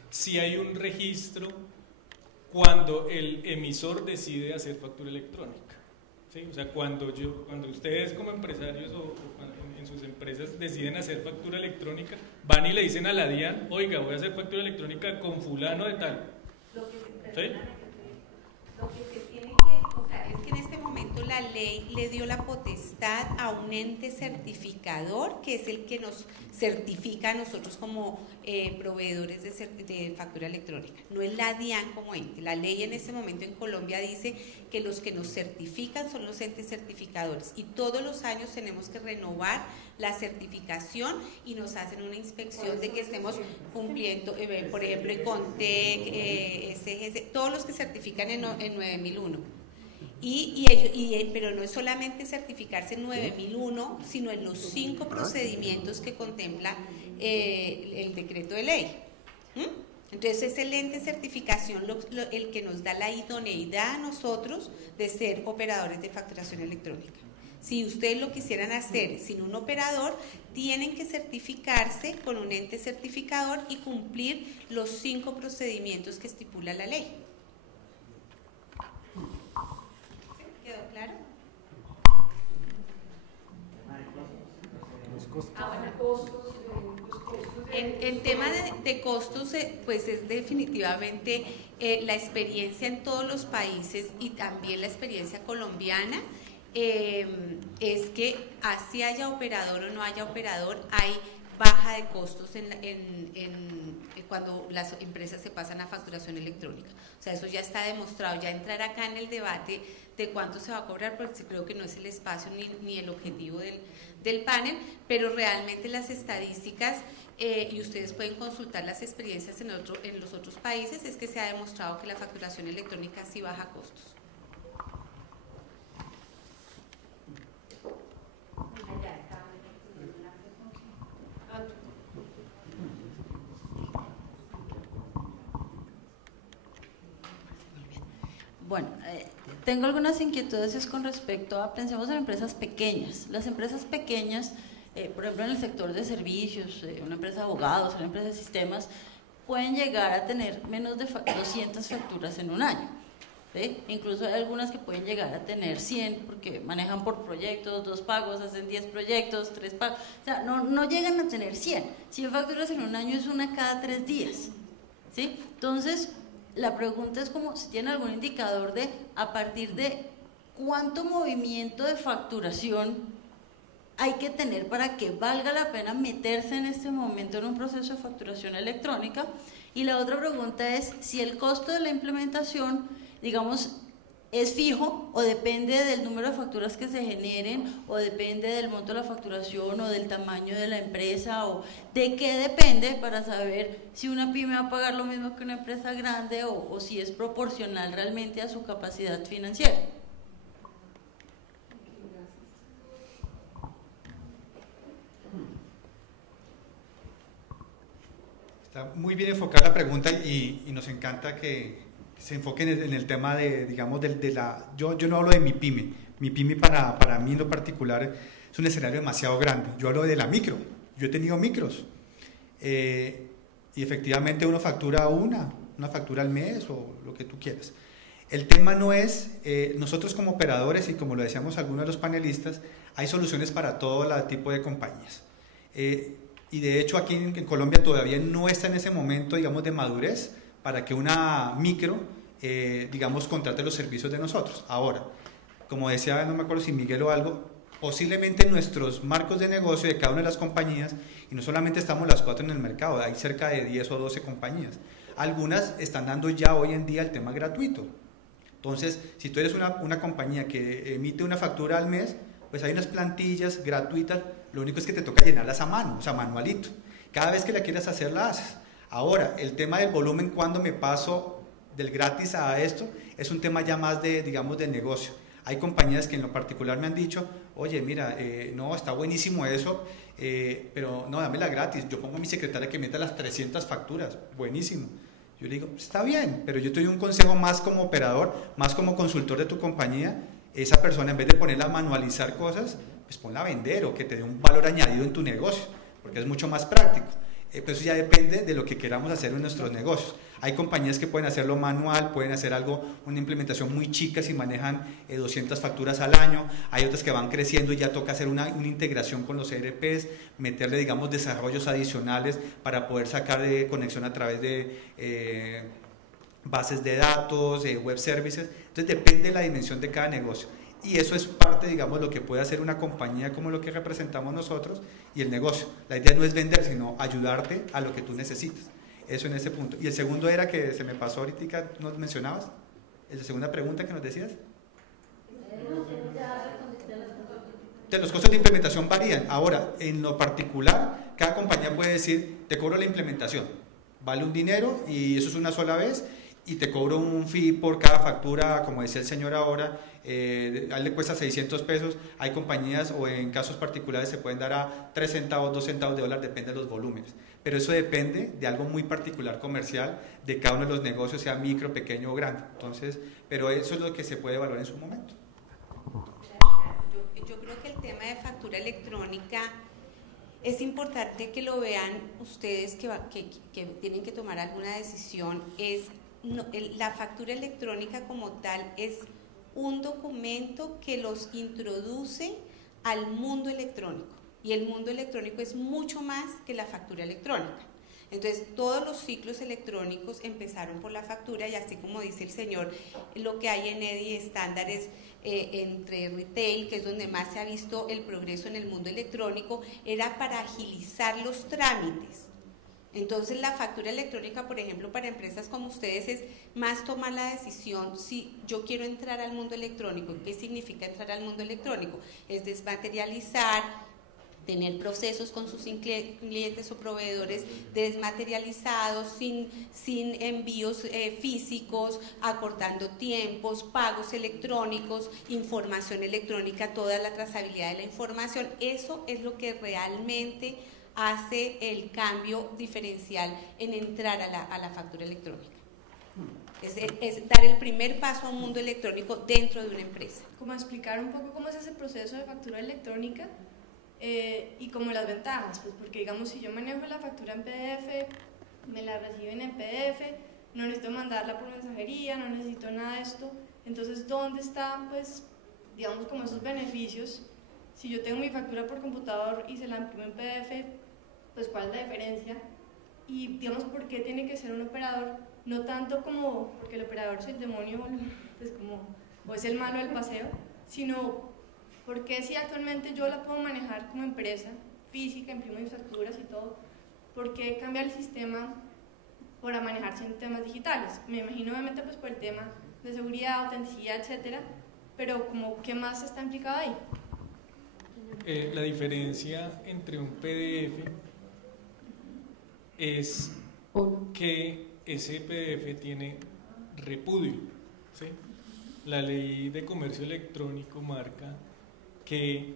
si hay un registro cuando el emisor decide hacer factura electrónica. ¿Sí? O sea, cuando ustedes como empresarios o en sus empresas deciden hacer factura electrónica, van y le dicen a la DIAN, oiga, voy a hacer factura electrónica con fulano de tal. ¿Sí? Lo que se tiene que, o sea, es que en este momento la ley le dio la potestad a un ente certificador, que es el que nos certifica a nosotros como proveedores de factura electrónica. No es la DIAN como ente. La ley en este momento en Colombia dice que los que nos certifican son los entes certificadores y todos los años tenemos que renovar la certificación y nos hacen una inspección de que estemos cumpliendo, por ejemplo, ICONTEC, SGC, todos los que certifican en 9001. Pero no es solamente certificarse en 9001, sino en los 5 procedimientos que contempla el decreto de ley. Entonces es el ente de certificación el que nos da la idoneidad a nosotros de ser operadores de facturación electrónica. Si ustedes lo quisieran hacer sin un operador, tienen que certificarse con un ente certificador y cumplir los 5 procedimientos que estipula la ley. ¿Quedó claro? En tema de costos, pues es definitivamente la experiencia en todos los países y también la experiencia colombiana, es que así haya operador o no haya operador, hay baja de costos cuando las empresas se pasan a facturación electrónica. O sea, eso ya está demostrado. Ya entrar acá en el debate de cuánto se va a cobrar, porque creo que no es el espacio ni el objetivo del panel, pero realmente las estadísticas, y ustedes pueden consultar las experiencias en los otros países, es que se ha demostrado que la facturación electrónica sí baja costos. Bueno, tengo algunas inquietudes con respecto a, pensemos en empresas pequeñas. Las empresas pequeñas, por ejemplo en el sector de servicios, una empresa de abogados, una empresa de sistemas, pueden llegar a tener menos de 200 facturas en un año. ¿Sí? Incluso hay algunas que pueden llegar a tener 100 porque manejan por proyectos, 2 pagos, hacen 10 proyectos, 3 pagos. O sea, no llegan a tener 100. 100 facturas en un año es una cada 3 días. ¿Sí? Entonces, la pregunta es como si tienen algún indicador de a partir de cuánto movimiento de facturación hay que tener para que valga la pena meterse en este momento en un proceso de facturación electrónica. Y la otra pregunta es si el costo de la implementación, digamos, es fijo o depende del número de facturas que se generen o depende del monto de la facturación o del tamaño de la empresa o de qué depende para saber si una pyme va a pagar lo mismo que una empresa grande o si es proporcional realmente a su capacidad financiera. Está muy bien enfocada la pregunta y nos encanta que se enfoquen en el tema de, digamos, yo no hablo de mi pyme. Mi pyme para mí en lo particular es un escenario demasiado grande. Yo hablo de la micro. Yo he tenido micros. Y efectivamente uno factura una factura al mes o lo que tú quieras. El tema no es, nosotros como operadores y como lo decíamos algunos de los panelistas, hay soluciones para todo tipo de compañías. Y de hecho aquí en Colombia todavía no está en ese momento, digamos, de madurez para que una micro, digamos, contrate los servicios de nosotros. Ahora, como decía, no me acuerdo si Miguel o algo, posiblemente nuestros marcos de negocio de cada una de las compañías, y no solamente estamos las 4 en el mercado, hay cerca de 10 o 12 compañías. Algunas están dando ya hoy en día el tema gratuito. Entonces, si tú eres una compañía que emite una factura al mes, pues hay unas plantillas gratuitas, lo único es que te toca llenarlas a mano, o sea, manualito. Cada vez que la quieras hacer, la haces. Ahora, el tema del volumen, cuando me paso del gratis a esto, es un tema ya más de, digamos, de negocio. Hay compañías que en lo particular me han dicho, oye, mira, no, está buenísimo eso, pero no, dámela gratis. Yo pongo a mi secretaria que meta las 300 facturas, buenísimo. Yo le digo, está bien, pero yo te doy un consejo más como operador, más como consultor de tu compañía. Esa persona, en vez de ponerla a manualizar cosas, pues ponla a vender o que te dé un valor añadido en tu negocio, porque es mucho más práctico. Pero eso ya depende de lo que queramos hacer en nuestros negocios. Hay compañías que pueden hacerlo manual, pueden hacer una implementación muy chica si manejan 200 facturas al año. Hay otras que van creciendo y ya toca hacer una integración con los ERPs, meterle, digamos, desarrollos adicionales para poder sacar de conexión a través de bases de datos, web services. Entonces depende de la dimensión de cada negocio. Y eso es parte, digamos, lo que puede hacer una compañía como lo que representamos nosotros y el negocio. La idea no es vender, sino ayudarte a lo que tú necesitas. Eso en ese punto. Y el segundo era que se me pasó ahorita, ¿nos mencionabas? ¿Es la segunda pregunta que nos decías? De los costos de implementación varían. Ahora, en lo particular, cada compañía puede decir, te cobro la implementación, vale un dinero y eso es una sola vez, y te cobro un fee por cada factura, como decía el señor ahora, a él le cuesta 600 pesos, hay compañías o en casos particulares se pueden dar a 3 centavos, 2 centavos de dólar, depende de los volúmenes, pero eso depende de algo muy particular comercial de cada uno de los negocios, sea micro, pequeño o grande. Entonces, pero eso es lo que se puede evaluar en su momento. Yo creo que el tema de factura electrónica es importante que lo vean ustedes que tienen que tomar alguna decisión. La factura electrónica como tal es un documento que los introduce al mundo electrónico, y el mundo electrónico es mucho más que la factura electrónica. Entonces, todos los ciclos electrónicos empezaron por la factura, y así como dice el señor, lo que hay en EDI estándares entre retail, que es donde más se ha visto el progreso en el mundo electrónico, era para agilizar los trámites. Entonces, la factura electrónica, por ejemplo, para empresas como ustedes es más tomar la decisión si yo quiero entrar al mundo electrónico. ¿Qué significa entrar al mundo electrónico? Es desmaterializar, tener procesos con sus clientes o proveedores desmaterializados, sin envíos físicos, acortando tiempos, pagos electrónicos, información electrónica, toda la trazabilidad de la información. Eso es lo que realmente hace el cambio diferencial en entrar a la factura electrónica. Es dar el primer paso a un mundo electrónico dentro de una empresa. Como explicar un poco cómo es ese proceso de factura electrónica y como las ventajas, pues porque digamos si yo manejo la factura en PDF, me la reciben en PDF, no necesito mandarla por mensajería, no necesito nada de esto. Entonces, ¿dónde están, pues, digamos, como esos beneficios? Si yo tengo mi factura por computador y se la imprimo en PDF, pues ¿cuál es la diferencia? Y digamos, ¿por qué tiene que ser un operador? No tanto como porque el operador es el demonio, pues o es el malo del paseo, sino porque si actualmente yo la puedo manejar como empresa física, imprimo mis facturas y todo, ¿por qué cambiar el sistema para manejarse en temas digitales? Me imagino obviamente pues por el tema de seguridad, autenticidad, etcétera, pero como ¿qué más está implicado ahí? La diferencia entre un PDF es que ese PDF tiene repudio, ¿sí? La ley de comercio electrónico marca que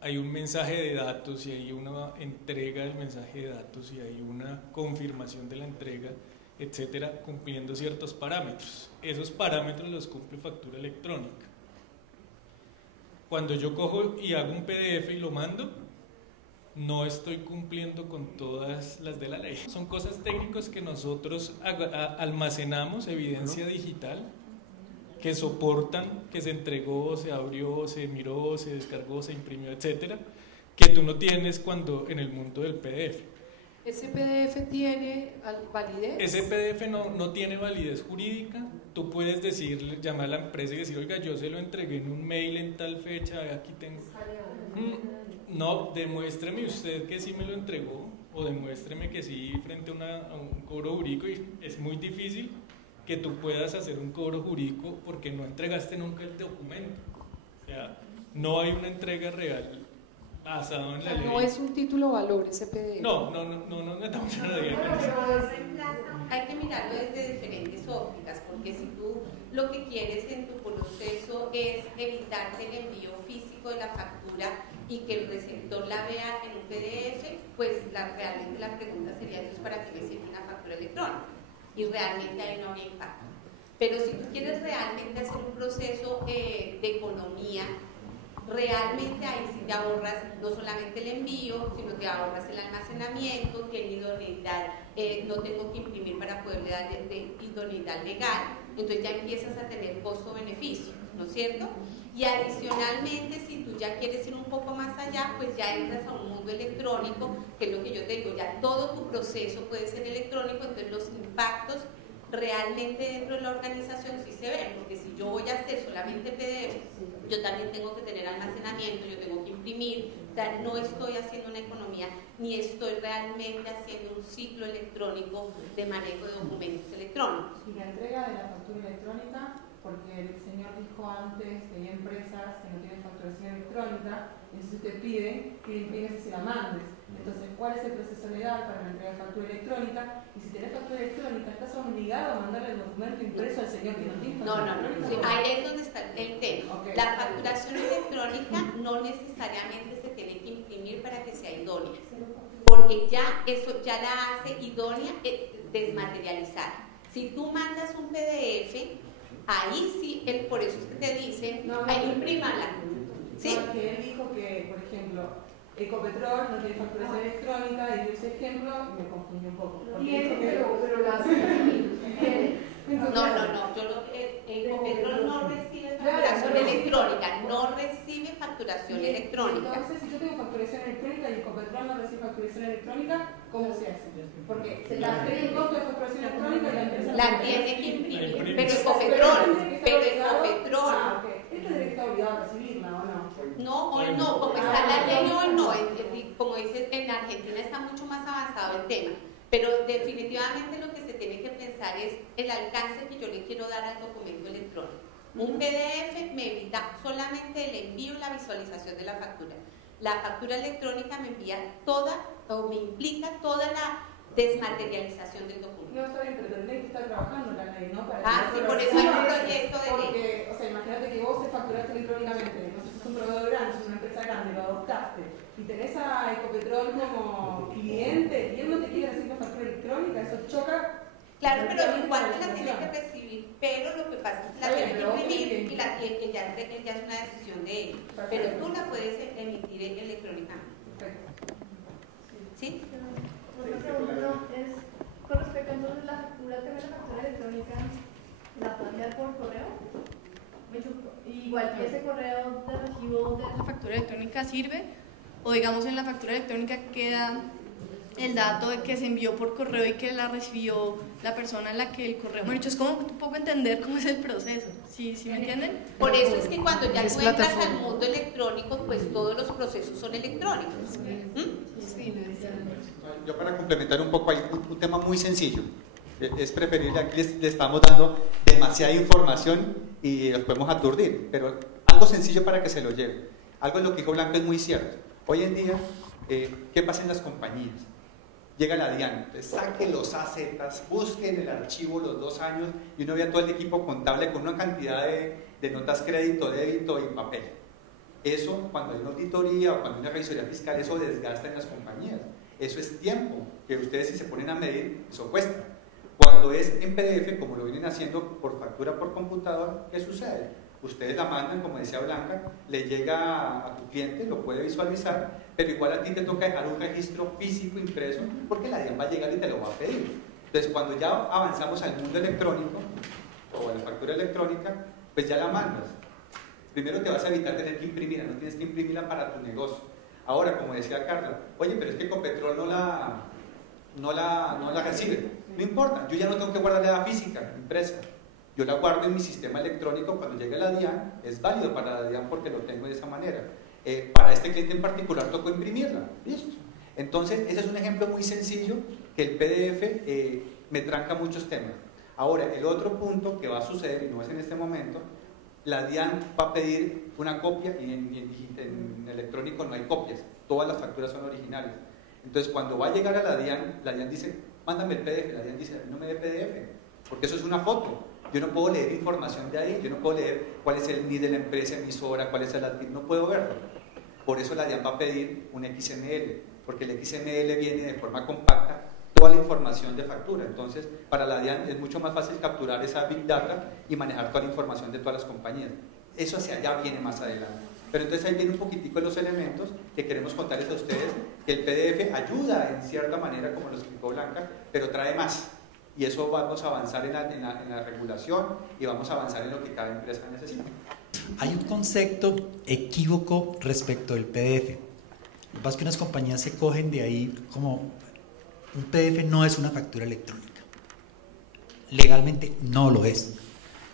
hay un mensaje de datos y hay una entrega del mensaje de datos y hay una confirmación de la entrega, etcétera, cumpliendo ciertos parámetros. Esos parámetros los cumple factura electrónica. Cuando yo cojo y hago un PDF y lo mando, no estoy cumpliendo con todas las de la ley. Son cosas técnicas que nosotros almacenamos, evidencia digital, que soportan que se entregó, se abrió, se miró, se descargó, se imprimió, etcétera, que tú no tienes cuando en el mundo del PDF. ¿Ese PDF tiene validez? Ese PDF no tiene validez jurídica. Tú puedes decir, llamar a la empresa y decir, oiga, yo se lo entregué en un mail en tal fecha, aquí tengo. No, demuéstreme usted que sí me lo entregó, o demuéstreme que sí frente a un cobro jurídico, y es muy difícil que tú puedas hacer un cobro jurídico porque no entregaste nunca el documento. O sea, no hay una entrega real basado en la ley. No es un título valor ese PDF. No metamos en la ley. Hay que mirarlo desde diferentes ópticas, porque si tú lo que quieres en tu proceso es evitarte el envío físico de la factura y que el receptor la vea en un PDF, pues realmente la pregunta sería, entonces, ¿para qué me sirve una factura electrónica? Y realmente ahí no habría impacto. Pero si tú quieres realmente hacer un proceso de economía, realmente ahí sí te ahorras no solamente el envío, sino te ahorras el almacenamiento, tiene idoneidad, no tengo que imprimir para poderle dar de idoneidad legal, entonces ya empiezas a tener costo-beneficio, ¿no es cierto? Y adicionalmente, si tú ya quieres ir un poco más allá, pues ya entras a un mundo electrónico, que es lo que yo te digo, ya todo tu proceso puede ser electrónico, entonces los impactos realmente dentro de la organización sí se ven, porque si yo voy a hacer solamente PDF, yo también tengo que tener almacenamiento, yo tengo que imprimir, o sea, no estoy haciendo una economía, ni estoy realmente haciendo un ciclo electrónico de manejo de documentos electrónicos. Y la entrega de la factura electrónica, porque el señor dijo antes que hay empresas que no tienen facturación electrónica, entonces te piden que imprimes y se la mandes. Entonces, ¿cuál es el proceso legal para la entrega de factura electrónica? Y si tienes factura electrónica, estás obligado a mandarle el documento impreso al señor que no tiene factura electrónica. Sí, ahí es donde está el tema. Okay. La facturación electrónica no necesariamente se tiene que imprimir para que sea idónea, porque ya eso ya la hace idónea desmaterializar. Si tú mandas un PDF, ahí sí, por eso es que te dicen, ahí imprímala. ¿Sí? Porque él dijo que, por ejemplo, Ecopetrol no tiene facturación electrónica, y dio ese ejemplo y me confundí un poco. Pero la hace. Ecopetrol no recibe facturación electrónica, no recibe facturación electrónica. Entonces, si yo tengo facturación electrónica y Ecopetrol no recibe facturación electrónica, ¿cómo se hace? Porque se la tiene el costo de facturación electrónica y la empresa la tiene que imprimir, pero Ecopetrol. Este debería estar obligado a recibirla, ¿o no? No, hoy no, como está la ley hoy no, como dices, en Argentina está mucho más avanzado el tema, pero definitivamente lo que se tiene que pensar es el alcance que yo le quiero dar al documento electrónico. Un PDF me evita solamente el envío y la visualización de la factura. La factura electrónica me envía toda, o me implica toda la desmaterialización del documento. No está bien, pero tendréis que estar trabajando en la ley, ¿no? Sí, por eso hay un proyecto de ley. Porque, o sea, imagínate que vos te facturaste electrónicamente, no sé si es un proveedor grande, es una empresa grande, lo adoptaste, y tenés a Ecopetrol como cliente, y él no te quiere recibir la factura electrónica, eso choca. Claro, pero igual te la tiene que recibir, pero lo que pasa es que la tiene que imprimir y ya es una decisión de él. Pero tú la puedes emitir electrónicamente. ¿Sí? Otra pregunta es con respecto entonces a la factura, la factura electrónica, ¿la puedo enviar por correo? Igual que ese correo de recibo de la factura electrónica sirve, o digamos en la factura electrónica queda el dato de que se envió por correo y que la recibió la persona a la que el correo. Bueno, es como un poco entender cómo es el proceso, ¿sí me entienden? Por eso es que cuando ya tú entras al mundo electrónico, pues todos los procesos son electrónicos. Yo para complementar un poco, hay un tema muy sencillo. Es preferible, aquí le estamos dando demasiada información y los podemos aturdir, pero algo sencillo para que se lo lleven. Algo de lo que dijo Blanca es muy cierto. Hoy en día, ¿qué pasa en las compañías? Llega la DIAN, entonces saquen los AZs, busquen el archivo los 2 años y uno ve a todo el equipo contable con una cantidad de notas crédito, débito y papel. Eso, cuando hay una auditoría o cuando hay una revisoría fiscal, eso desgasta en las compañías. Eso es tiempo que ustedes, si se ponen a medir, eso cuesta. Cuando es en PDF, como lo vienen haciendo por factura por computador, ¿qué sucede? Ustedes la mandan, como decía Blanca, le llega a tu cliente, lo puede visualizar, pero igual a ti te toca dejar un registro físico impreso porque la DIAN va a llegar y te lo va a pedir. Entonces, cuando ya avanzamos al mundo electrónico o a la factura electrónica, pues ya la mandas. Primero te vas a evitar tener que imprimirla, no tienes que imprimirla para tu negocio. Ahora, como decía Carla, oye, pero es que Ecopetrol no la recibe. No importa, yo ya no tengo que guardarla física, impresa. Yo la guardo en mi sistema electrónico, cuando llegue la DIAN, es válido para la DIAN porque lo tengo de esa manera. Para este cliente en particular tocó imprimirla, listo. Entonces, ese es un ejemplo muy sencillo que el PDF me tranca muchos temas. Ahora, el otro punto que va a suceder, y no es en este momento, la DIAN va a pedir una copia y en electrónico no hay copias, todas las facturas son originales. Entonces, cuando va a llegar a la DIAN dice, mándame el PDF, la DIAN dice, no me dé PDF, porque eso es una foto. Yo no puedo leer información de ahí, yo no puedo leer cuál es el NID de la empresa emisora, cuál es el ADMIT, no puedo verlo. Por eso la DIAN va a pedir un XML, porque el XML viene de forma compacta toda la información de factura. Entonces, para la DIAN es mucho más fácil capturar esa Big Data y manejar toda la información de todas las compañías. Eso hacia allá viene más adelante. Pero entonces ahí viene un poquitico los elementos que queremos contarles a ustedes, que el PDF ayuda en cierta manera, como lo explicó Blanca, pero trae más. Y eso vamos a avanzar en la regulación y vamos a avanzar en lo que cada empresa necesita. Hay un concepto equívoco respecto del PDF. Lo que pasa es que unas compañías se cogen de ahí como un PDF no es una factura electrónica. Legalmente no lo es.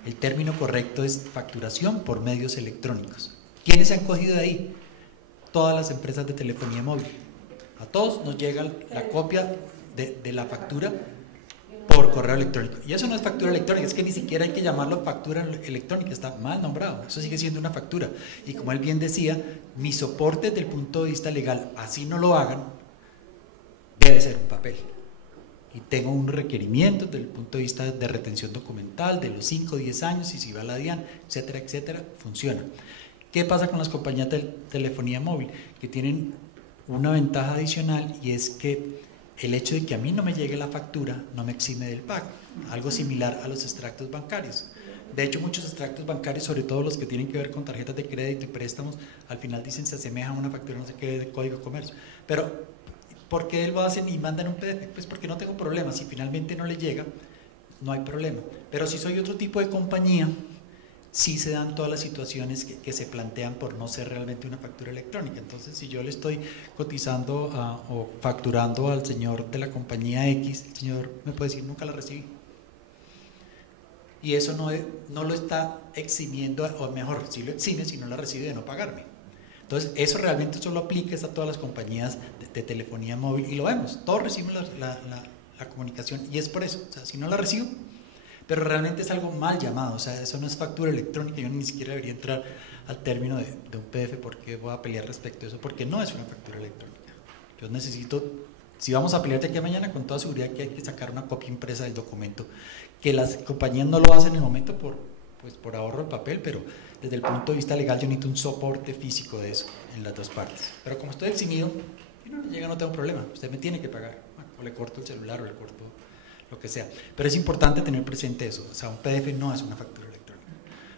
El término correcto es facturación por medios electrónicos. ¿Quiénes se han cogido de ahí? Todas las empresas de telefonía móvil. A todos nos llega la copia de la factura por correo electrónico. Y eso no es factura electrónica, es que ni siquiera hay que llamarlo factura electrónica, está mal nombrado, eso sigue siendo una factura. Y como él bien decía, mi soporte desde el punto de vista legal, así no lo hagan, debe ser un papel. Y tengo un requerimiento desde el punto de vista de retención documental de los 5 o 10 años, y si va a la DIAN, etcétera, etcétera, funciona. ¿Qué pasa con las compañías de telefonía móvil? Que tienen una ventaja adicional, y es que el hecho de que a mí no me llegue la factura no me exime del pago, algo similar a los extractos bancarios. De hecho, muchos extractos bancarios, sobre todo los que tienen que ver con tarjetas de crédito y préstamos, al final dicen se asemeja a una factura no sé qué de código de comercio. Pero, ¿por qué lo hacen y mandan un PDF? Pues porque no tengo problema, si finalmente no le llega, no hay problema. Pero si soy otro tipo de compañía, sí se dan todas las situaciones que se plantean por no ser realmente una factura electrónica. Entonces, si yo le estoy cotizando o facturando al señor de la compañía X, el señor me puede decir, nunca la recibí. Y eso no lo está eximiendo, o mejor, sí lo exime si no la recibe de no pagarme. Entonces, eso realmente solo aplica a todas las compañías de telefonía móvil, y lo vemos, todos recibimos la comunicación, y es por eso, o sea, si no la recibo, pero realmente es algo mal llamado, o sea, eso no es factura electrónica, yo ni siquiera debería entrar al término de un PDF, porque voy a pelear respecto a eso, porque no es una factura electrónica. Yo necesito, si vamos a pelear de aquí a mañana, con toda seguridad que hay que sacar una copia impresa del documento, que las compañías no lo hacen en el momento por ahorro de papel, pero desde el punto de vista legal yo necesito un soporte físico de eso en las dos partes. Pero como estoy eximido, si no llega no tengo problema, usted me tiene que pagar, o le corto el celular o le corto lo que sea. Pero es importante tener presente eso, o sea, un PDF no es una factura electrónica.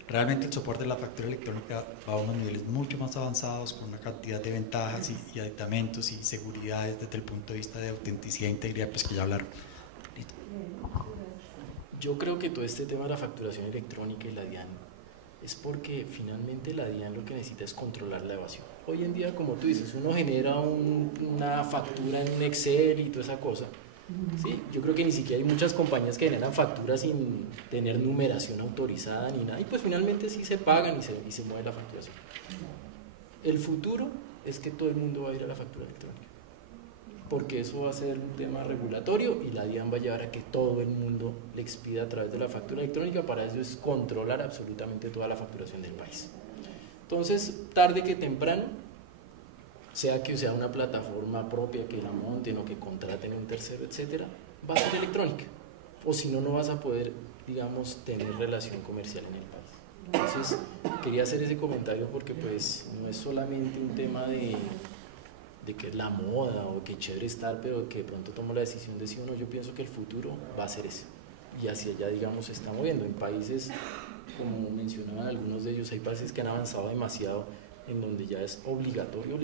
Realmente el soporte de la factura electrónica va a unos niveles mucho más avanzados, con una cantidad de ventajas y aditamentos y seguridades desde el punto de vista de autenticidad e integridad, pues que ya hablaron. Yo creo que todo este tema de la facturación electrónica y la DIAN es porque finalmente la DIAN lo que necesita es controlar la evasión. Hoy en día, como tú dices, uno genera una factura en un Excel y toda esa cosa. ¿Sí? Yo creo que ni siquiera hay muchas compañías que generan facturas sin tener numeración autorizada ni nada, y pues finalmente sí se pagan y se mueve la facturación. El futuro es que todo el mundo va a ir a la factura electrónica, porque eso va a ser un tema regulatorio, y la DIAN va a llevar a que todo el mundo le expida a través de la factura electrónica. Para eso es controlar absolutamente toda la facturación del país. Entonces, tarde que temprano, sea que sea una plataforma propia que la monten o que contraten a un tercero, etcétera, va a ser electrónica, o si no, no vas a poder, digamos, tener relación comercial en el país. Entonces, quería hacer ese comentario porque pues no es solamente un tema de que es la moda o que chévere estar, pero que de pronto tomo la decisión de sí o no. Yo pienso que el futuro va a ser ese, y hacia allá, digamos, se está moviendo. En países, como mencionaban algunos de ellos, hay países que han avanzado demasiado, en donde ya es obligatorio.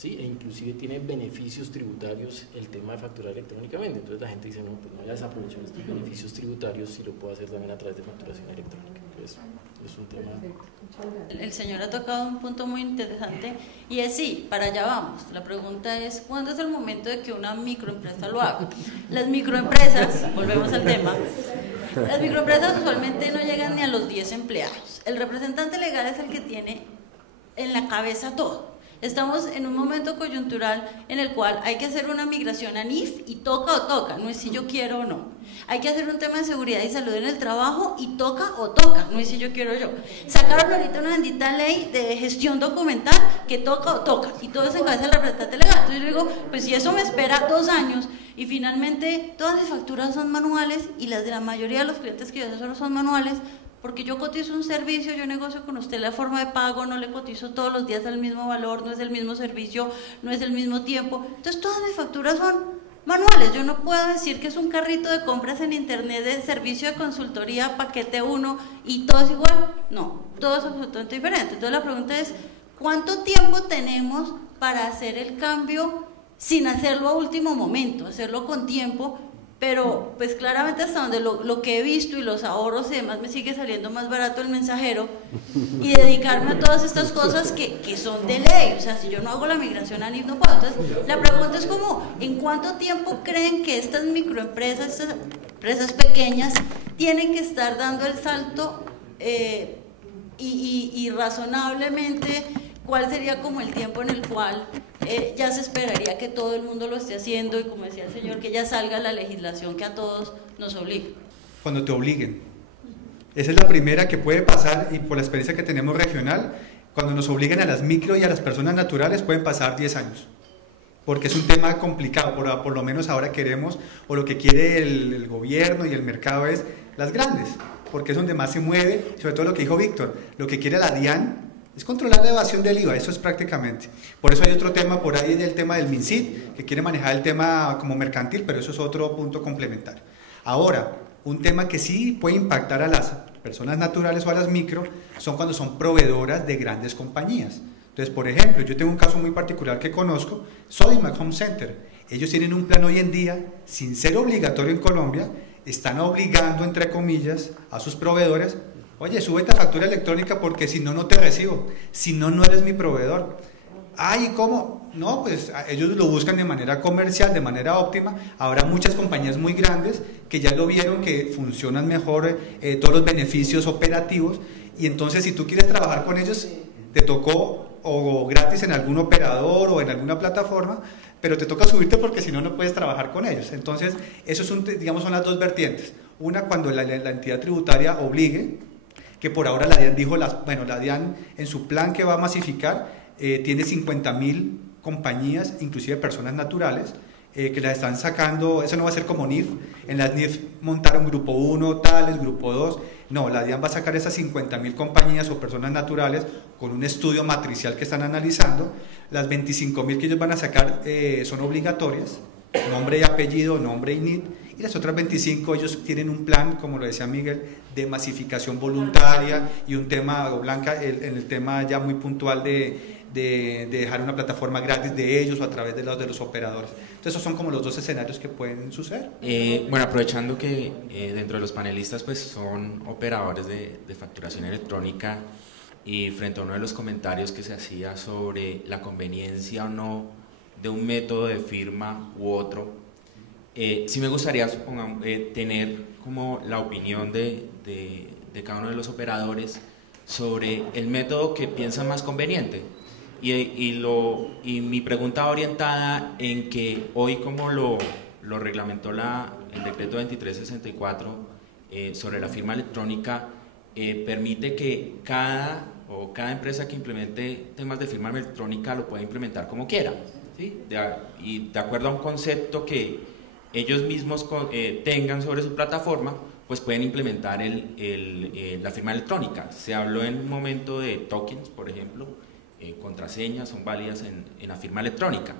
¿sí? E inclusive tiene beneficios tributarios el tema de facturar electrónicamente. Entonces la gente dice, no, pues no voy a desaprovechar estos beneficios tributarios si lo puedo hacer también a través de facturación electrónica. Entonces, es un tema... El señor ha tocado un punto muy interesante y es sí, para allá vamos. La pregunta es, ¿cuándo es el momento de que una microempresa lo haga? Las microempresas, volvemos al tema, las microempresas usualmente no llegan ni a los 10 empleados. El representante legal es el que tiene en la cabeza todo. Estamos en un momento coyuntural en el cual hay que hacer una migración a NIF y toca o toca, no es si yo quiero o no. Hay que hacer un tema de seguridad y salud en el trabajo y toca o toca, no es si yo quiero o yo. Sacaron ahorita una bendita ley de gestión documental que toca o toca y todo eso en cabeza del representante legal. Entonces yo digo, pues si eso me espera 2 años y finalmente todas las facturas son manuales y las de la mayoría de los clientes que yo asesoro son manuales, porque yo cotizo un servicio, yo negocio con usted la forma de pago, no le cotizo todos los días al mismo valor, no es el mismo servicio, no es el mismo tiempo. Entonces todas mis facturas son manuales. Yo no puedo decir que es un carrito de compras en internet de servicio de consultoría, paquete 1 y todo es igual. No, todo es absolutamente diferente. Entonces la pregunta es, ¿cuánto tiempo tenemos para hacer el cambio sin hacerlo a último momento, hacerlo con tiempo? Pero pues claramente hasta donde lo que he visto y los ahorros y demás me sigue saliendo más barato el mensajero y dedicarme a todas estas cosas que son de ley. O sea, si yo no hago la migración a NIF no puedo. Entonces la pregunta es como, ¿en cuánto tiempo creen que estas microempresas, estas empresas pequeñas tienen que estar dando el salto y razonablemente cuál sería como el tiempo en el cual ya se esperaría que todo el mundo lo esté haciendo y, como decía el señor, que ya salga la legislación que a todos nos obliga? Cuando te obliguen. Esa es la primera que puede pasar, y por la experiencia que tenemos regional, cuando nos obliguen a las micro y a las personas naturales pueden pasar 10 años. Porque es un tema complicado, por lo menos ahora queremos, o lo que quiere el gobierno y el mercado es las grandes, porque es donde más se mueve, sobre todo lo que dijo Víctor, lo que quiere la DIAN es controlar la evasión del IVA, eso es prácticamente. Por eso hay otro tema por ahí, el tema del MinSIT, que quiere manejar el tema como mercantil, pero eso es otro punto complementario. Ahora, un tema que sí puede impactar a las personas naturales o a las micro, son cuando son proveedoras de grandes compañías. Entonces, por ejemplo, yo tengo un caso muy particular que conozco, Sodimac Home Center. Ellos tienen un plan hoy en día, sin ser obligatorio en Colombia, están obligando, entre comillas, a sus proveedores: oye, súbete a factura electrónica porque si no, no te recibo, si no, no eres mi proveedor. Ay, ¿cómo? No, pues ellos lo buscan de manera comercial, de manera óptima. Habrá muchas compañías muy grandes que ya lo vieron, que funcionan mejor todos los beneficios operativos, y entonces si tú quieres trabajar con ellos, te tocó o gratis en algún operador o en alguna plataforma, pero te toca subirte porque si no, no puedes trabajar con ellos. Entonces, eso es digamos, son las dos vertientes. Una, cuando la entidad tributaria obligue, que por ahora la DIAN dijo, la DIAN en su plan que va a masificar, tiene 50.000 compañías, inclusive personas naturales, que las están sacando. Eso no va a ser como NIF. En las NIF montaron grupo 1, tales, grupo 2. No, la DIAN va a sacar esas 50.000 compañías o personas naturales con un estudio matricial que están analizando. Las 25.000 que ellos van a sacar son obligatorias, nombre y apellido, nombre y NIT. Y las otras 25, ellos tienen un plan, como lo decía Miguel, de masificación voluntaria y un tema, Blanca, en el tema ya muy puntual de dejar una plataforma gratis de ellos o a través de los operadores. Entonces esos son como los dos escenarios que pueden suceder. Bueno, aprovechando que dentro de los panelistas pues son operadores de facturación electrónica, y frente a uno de los comentarios que se hacía sobre la conveniencia o no de un método de firma u otro, sí me gustaría tener como la opinión de cada uno de los operadores sobre el método que piensan más conveniente. Y mi pregunta va orientada en que hoy, como lo reglamentó el decreto 2364 sobre la firma electrónica, permite que cada empresa que implemente temas de firma electrónica lo pueda implementar como quiera, ¿sí? Y de acuerdo a un concepto que ellos mismos tengan sobre su plataforma, pues pueden implementar la firma electrónica. Se habló en un momento de tokens, por ejemplo, contraseñas son válidas en la firma electrónica,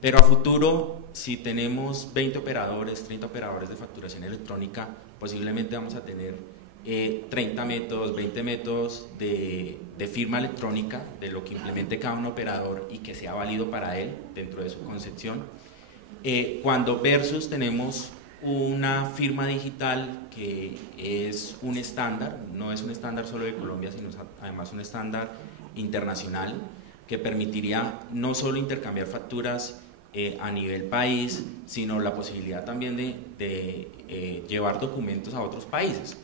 pero a futuro, si tenemos 20 operadores, 30 operadores de facturación electrónica, posiblemente vamos a tener 30 métodos, 20 métodos de firma electrónica, de lo que implemente cada un operador y que sea válido para él dentro de su concepción, cuando versus tenemos una firma digital que es un estándar, no es un estándar solo de Colombia, sino además un estándar internacional que permitiría no solo intercambiar facturas a nivel país, sino la posibilidad también de llevar documentos a otros países.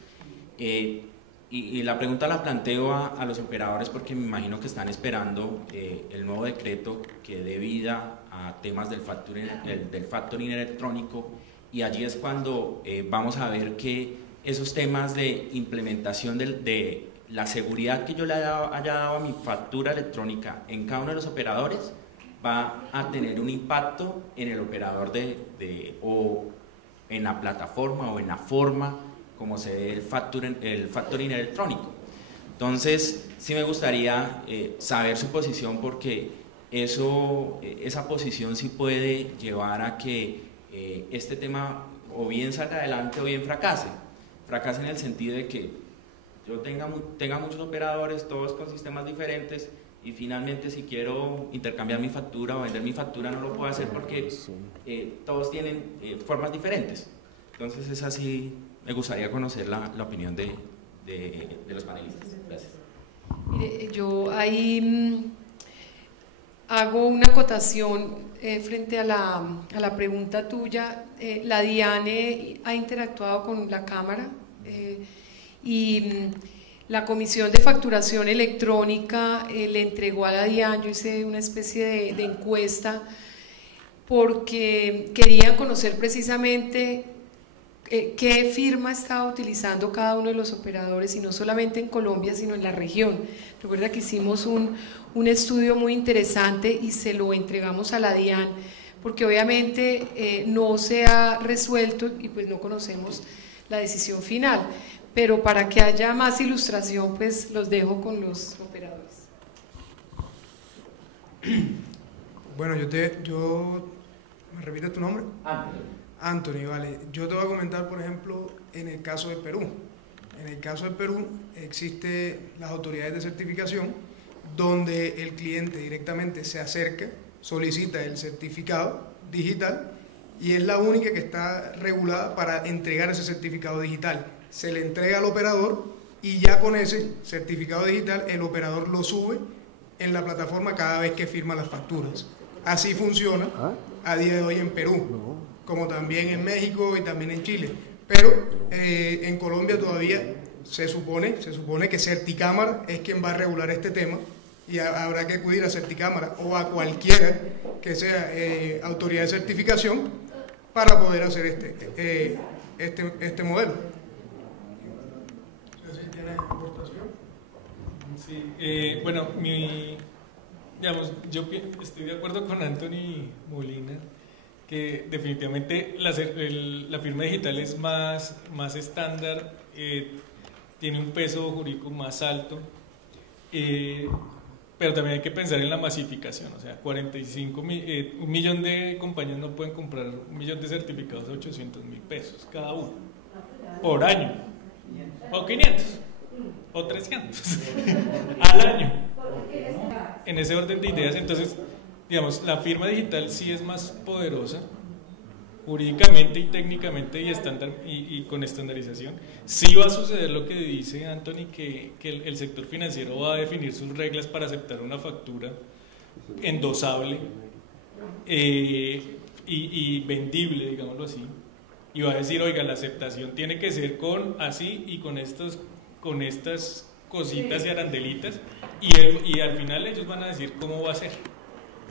Y la pregunta la planteo a los operadores porque me imagino que están esperando el nuevo decreto que dé vida a temas del factoring electrónico, y allí es cuando vamos a ver que esos temas de implementación de la seguridad que yo le haya dado a mi factura electrónica en cada uno de los operadores va a tener un impacto en el operador o en la plataforma o en la forma como se ve el factoring electrónico. Entonces, sí me gustaría saber su posición, porque esa posición sí puede llevar a que este tema o bien salga adelante o bien fracase. Fracase en el sentido de que yo tenga muchos operadores, todos con sistemas diferentes, y finalmente si quiero intercambiar mi factura o vender mi factura no lo puedo hacer porque todos tienen formas diferentes. Entonces es así, me gustaría conocer la opinión de los panelistas. Gracias. Mire, yo ahí hago una acotación frente a la pregunta tuya. La DIANE ha interactuado con la Cámara y la Comisión de Facturación Electrónica le entregó a la DIAN, yo hice una especie de encuesta porque querían conocer precisamente qué firma estaba utilizando cada uno de los operadores, y no solamente en Colombia, sino en la región. Recuerda que hicimos un estudio muy interesante y se lo entregamos a la DIAN, porque obviamente no se ha resuelto y pues no conocemos la decisión final. Pero para que haya más ilustración, pues los dejo con los operadores. Bueno, ¿me repites tu nombre? Anthony, vale. Yo te voy a comentar, por ejemplo, en el caso de Perú. En el caso de Perú existen las autoridades de certificación donde el cliente directamente se acerca, solicita el certificado digital y es la única que está regulada para entregar ese certificado digital. Se le entrega al operador y ya con ese certificado digital el operador lo sube en la plataforma cada vez que firma las facturas. Así funciona a día de hoy en Perú, como también en México y también en Chile. Pero en Colombia todavía se supone que Certicámara es quien va a regular este tema, y habrá que acudir a Certicámara o a cualquiera que sea autoridad de certificación para poder hacer este modelo. Sí, bueno, yo estoy de acuerdo con Anthony Molina que definitivamente la firma digital es más estándar, tiene un peso jurídico más alto, pero también hay que pensar en la masificación. O sea, 1 millón de compañías no pueden comprar 1 millón de certificados de 800.000 pesos cada uno por año, o 500 o 300 al año, en ese orden de ideas. Entonces, digamos, la firma digital sí es más poderosa jurídicamente y técnicamente y con estandarización. Sí va a suceder lo que dice Anthony, que el sector financiero va a definir sus reglas para aceptar una factura endosable y vendible, digámoslo así, y va a decir, oiga, la aceptación tiene que ser con así y con estas cositas y arandelitas, y al final ellos van a decir cómo va a ser,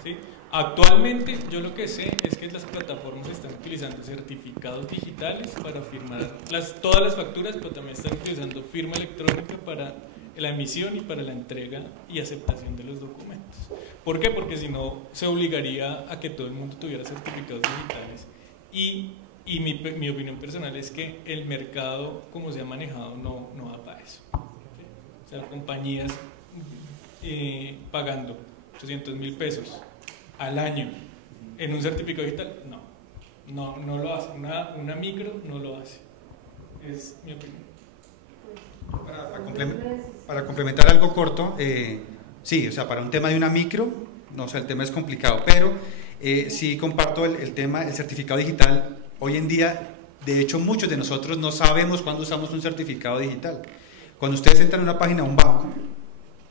¿sí? Actualmente yo lo que sé es que las plataformas están utilizando certificados digitales para firmar todas las facturas, pero también están utilizando firma electrónica para la emisión y para la entrega y aceptación de los documentos. ¿Por qué? Porque si no se obligaría a que todo el mundo tuviera certificados digitales, y mi opinión personal es que el mercado como se ha manejado no va para eso. O sea, compañías pagando 800.000 pesos al año en un certificado digital, no lo hace. Una micro no lo hace. Es mi opinión. Para complementar algo corto, sí, o sea, para un tema de una micro, no, o sea, el tema es complicado, pero sí comparto el tema, el certificado digital. Hoy en día, de hecho, muchos de nosotros no sabemos cuándo usamos un certificado digital. Cuando ustedes entran a una página de un banco,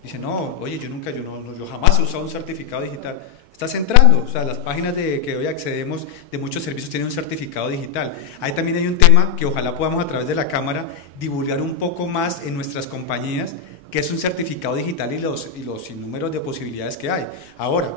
dicen, no, oye, yo jamás he usado un certificado digital. Estás entrando, o sea, las páginas que hoy accedemos de muchos servicios tienen un certificado digital. Ahí también hay un tema que ojalá podamos a través de la Cámara divulgar un poco más en nuestras compañías, que es un certificado digital y los sinnúmeros de posibilidades que hay. Ahora,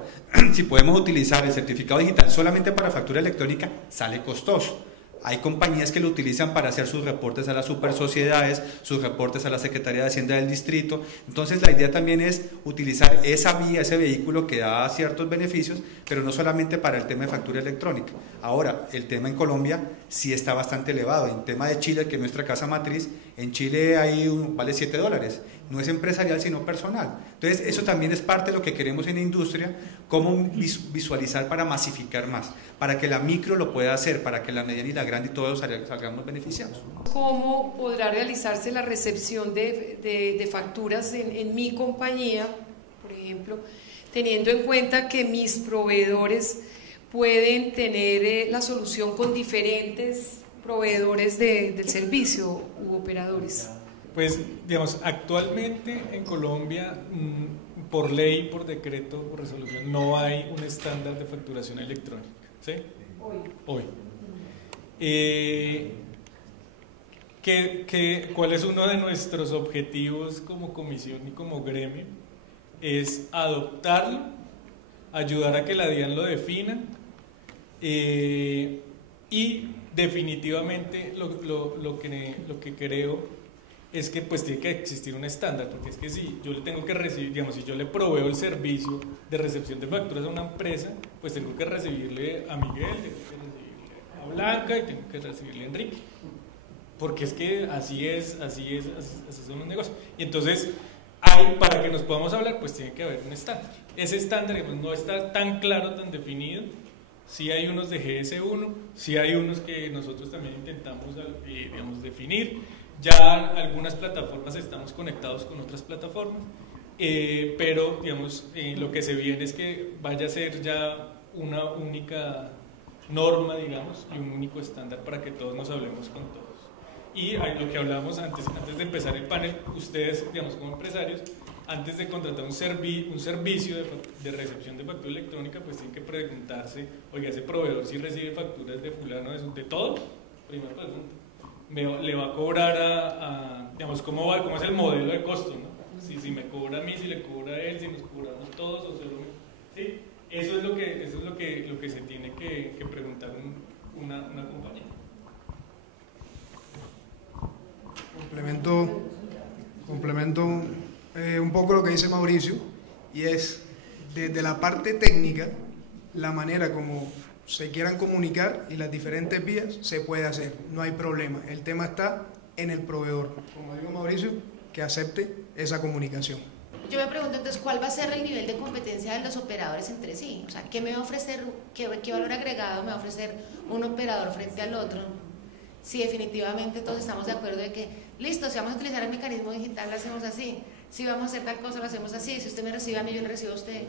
si podemos utilizar el certificado digital solamente para factura electrónica, sale costoso. Hay compañías que lo utilizan para hacer sus reportes a las supersociedades, sus reportes a la Secretaría de Hacienda del Distrito. Entonces la idea también es utilizar esa vía, ese vehículo que da ciertos beneficios, pero no solamente para el tema de factura electrónica. Ahora, el tema en Colombia sí está bastante elevado. En tema de Chile, que es nuestra casa matriz, en Chile vale $7. No es empresarial, sino personal. Entonces, eso también es parte de lo que queremos en la industria, cómo visualizar para masificar más, para que la micro lo pueda hacer, para que la mediana y la grande y todos salgamos beneficiados. ¿Cómo podrá realizarse la recepción de facturas en mi compañía, por ejemplo, teniendo en cuenta que mis proveedores pueden tener la solución con diferentes proveedores del servicio u operadores? Pues, digamos, actualmente en Colombia, por ley, por decreto, por resolución, no hay un estándar de facturación electrónica, ¿sí? Hoy. ¿Cuál es uno de nuestros objetivos como comisión y como gremio? Es adoptarlo, ayudar a que la DIAN lo defina y definitivamente lo que creo es que pues tiene que existir un estándar, porque es que si yo le tengo que recibir, digamos, si yo le proveo el servicio de recepción de facturas a una empresa, pues tengo que recibirle a Miguel, tengo que recibirle a Blanca y tengo que recibirle a Enrique, porque es que así son los negocios. Y entonces, para que nos podamos hablar, pues tiene que haber un estándar. Ese estándar no está tan claro, tan definido. Sí hay unos de GS1, sí hay unos que nosotros también intentamos digamos, definir. Ya algunas plataformas estamos conectados con otras plataformas, pero digamos, lo que se viene es que vaya a ser ya una única norma, digamos, y un único estándar para que todos nos hablemos con todos. Y lo que hablábamos antes de empezar el panel, ustedes, digamos, como empresarios, antes de contratar un servicio de recepción de factura electrónica, pues tienen que preguntarse, oiga, ese proveedor si recibe facturas de fulano, de todo, primera pregunta. Le va a cobrar digamos, ¿cómo es el modelo de costo, ¿no? Si me cobra a mí, si le cobra a él, si nos cobramos todos o solo ¿sí? Eso es lo que se tiene que preguntar una compañía. Complemento un poco lo que dice Mauricio, y es desde la parte técnica, la manera como se quieran comunicar y las diferentes vías se puede hacer, no hay problema. El tema está en el proveedor, como dijo Mauricio, que acepte esa comunicación. Yo me pregunto entonces, ¿cuál va a ser el nivel de competencia de los operadores entre sí? O sea, ¿qué me va a ofrecer, qué valor agregado me va a ofrecer un operador frente al otro? Si definitivamente todos estamos de acuerdo de que, listo, si vamos a utilizar el mecanismo digital, lo hacemos así. Si vamos a hacer tal cosa, lo hacemos así. Si usted me recibe a mí, yo le recibo a usted.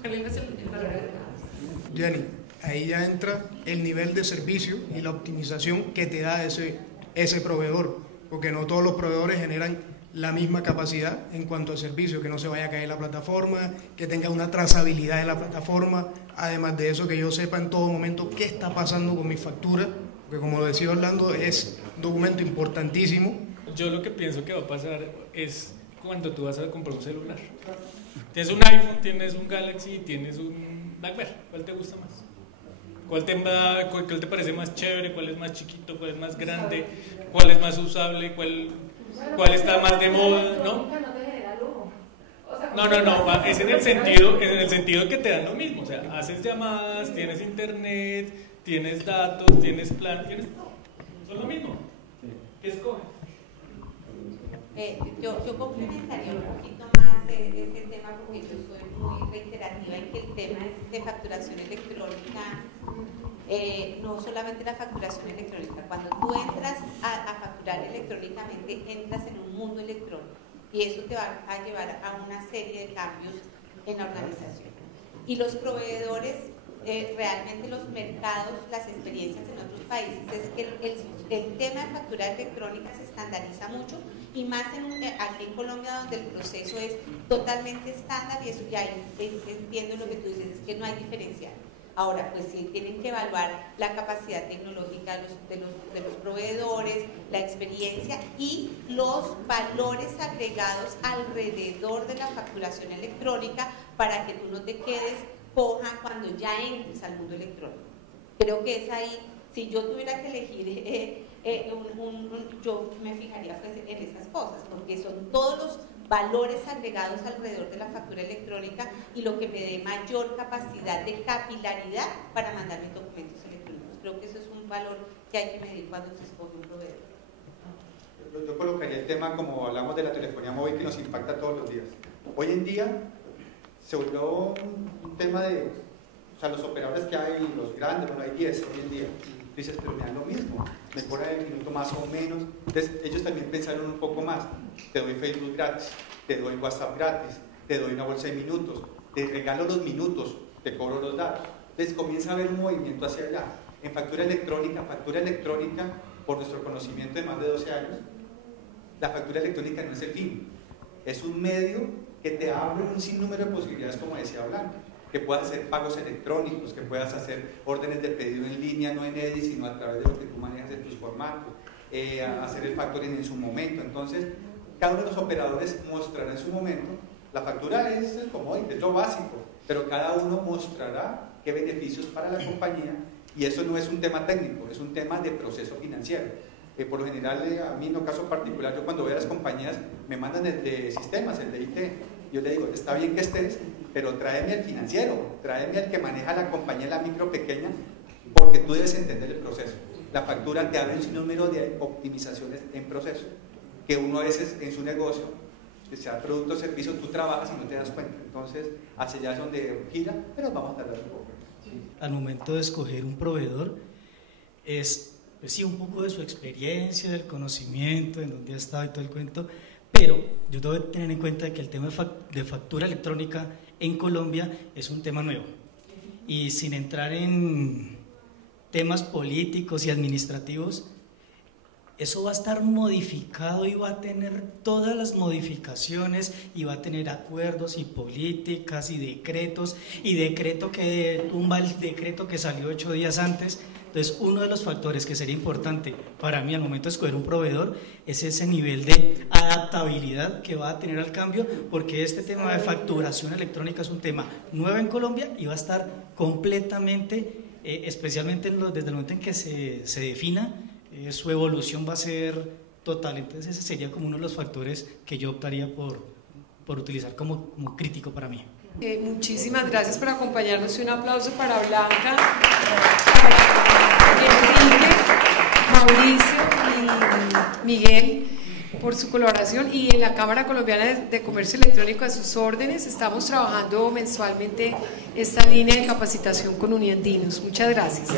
¿Cuál es el valor agregado? Jenny, ahí ya entra el nivel de servicio y la optimización que te da ese proveedor, porque no todos los proveedores generan la misma capacidad en cuanto al servicio, que no se vaya a caer la plataforma, que tenga una trazabilidad en la plataforma, además de eso que yo sepa en todo momento qué está pasando con mi factura, porque como lo decía Orlando, es un documento importantísimo. Yo lo que pienso que va a pasar es cuando tú vas a comprar un celular. Tienes un iPhone, tienes un Galaxy, tienes un BlackBerry, ¿cuál te gusta más? ¿Cuál te parece más chévere? ¿Cuál es más chiquito? ¿Cuál es más grande? ¿Cuál es más usable? ¿Cuál está más de moda? No, es en el sentido que te dan lo mismo, o sea, haces llamadas, tienes internet, tienes datos, tienes plan, tienes todo, son lo mismo. ¿Qué escoges? Yo complementaría un poquito más este tema, porque yo soy muy reiterativa en que el tema de facturación electrónica, no solamente la facturación electrónica, cuando tú entras a facturar electrónicamente, y eso te va a llevar a una serie de cambios en la organización. Y los proveedores, realmente los mercados, las experiencias en otros países, es que el tema de factura electrónica se estandariza mucho, y más aquí en Colombia, donde el proceso es totalmente estándar, y eso ya entiendo lo que tú dices, es que no hay diferencial. Ahora, pues sí tienen que evaluar la capacidad tecnológica de los proveedores, la experiencia y los valores agregados alrededor de la facturación electrónica para que tú no te quedes coja cuando ya entres al mundo electrónico. Creo que es ahí, si yo tuviera que elegir, yo me fijaría pues en esas cosas, porque son todos los valores agregados alrededor de la factura electrónica y lo que me dé mayor capacidad de capilaridad para mandar mis documentos electrónicos. Creo que eso es un valor que hay que medir cuando se escoge un proveedor. Yo colocaría el tema, como hablamos de la telefonía móvil, que nos impacta todos los días. Hoy en día se volvió un tema de, o sea, los operadores que hay, los grandes, bueno, hay 10 hoy en día. Dices, pero me dan lo mismo, mejora el minuto más o menos. Entonces, ellos también pensaron un poco más. Te doy Facebook gratis, te doy WhatsApp gratis, te doy una bolsa de minutos, te regalo los minutos, te cobro los datos. Entonces, comienza a haber un movimiento hacia allá. En factura electrónica, por nuestro conocimiento de más de 12 años, la factura electrónica no es el fin. Es un medio que te abre un sinnúmero de posibilidades, como decía Blanca. Que puedas hacer pagos electrónicos, que puedas hacer órdenes de pedido en línea, no en EDI, sino a través de lo que tú manejas en tus formatos, hacer el factoring en su momento. Entonces, cada uno de los operadores mostrará en su momento, la factura es el commodity, es lo básico, pero cada uno mostrará qué beneficios para la compañía, y eso no es un tema técnico, es un tema de proceso financiero. Por lo general, a mí en un caso particular, yo cuando voy a las compañías me mandan el de sistemas, el de IT. Yo le digo, está bien que estés, pero tráeme al financiero, tráeme al que maneja la compañía, la micro pequeña, porque tú debes entender el proceso. La factura te abre un sinnúmero de optimizaciones en proceso, que uno a veces en su negocio, sea producto o servicio, tú trabajas y no te das cuenta. Entonces, hacia allá es donde gira, pero vamos a tardar un poco. Sí. Al momento de escoger un proveedor, es pues sí, un poco de su experiencia, del conocimiento, en donde ha estado y todo el cuento, pero yo tengo que tener en cuenta que el tema de factura electrónica en Colombia es un tema nuevo, y sin entrar en temas políticos y administrativos, eso va a estar modificado y va a tener todas las modificaciones, y va a tener acuerdos y políticas y decretos, y decreto que tumba el decreto que salió 8 días antes. Entonces, uno de los factores que sería importante para mí al momento de escoger un proveedor es ese nivel de adaptabilidad que va a tener al cambio, porque este tema de facturación electrónica es un tema nuevo en Colombia y va a estar completamente, especialmente desde el momento en que se defina, su evolución va a ser total. Entonces, ese sería como uno de los factores que yo optaría por utilizar como crítico para mí. Muchísimas gracias por acompañarnos, y un aplauso para Blanca, para Enrique, Mauricio y Miguel por su colaboración, y en la Cámara Colombiana de Comercio Electrónico a sus órdenes. Estamos trabajando mensualmente esta línea de capacitación con Uniandinos. Muchas gracias.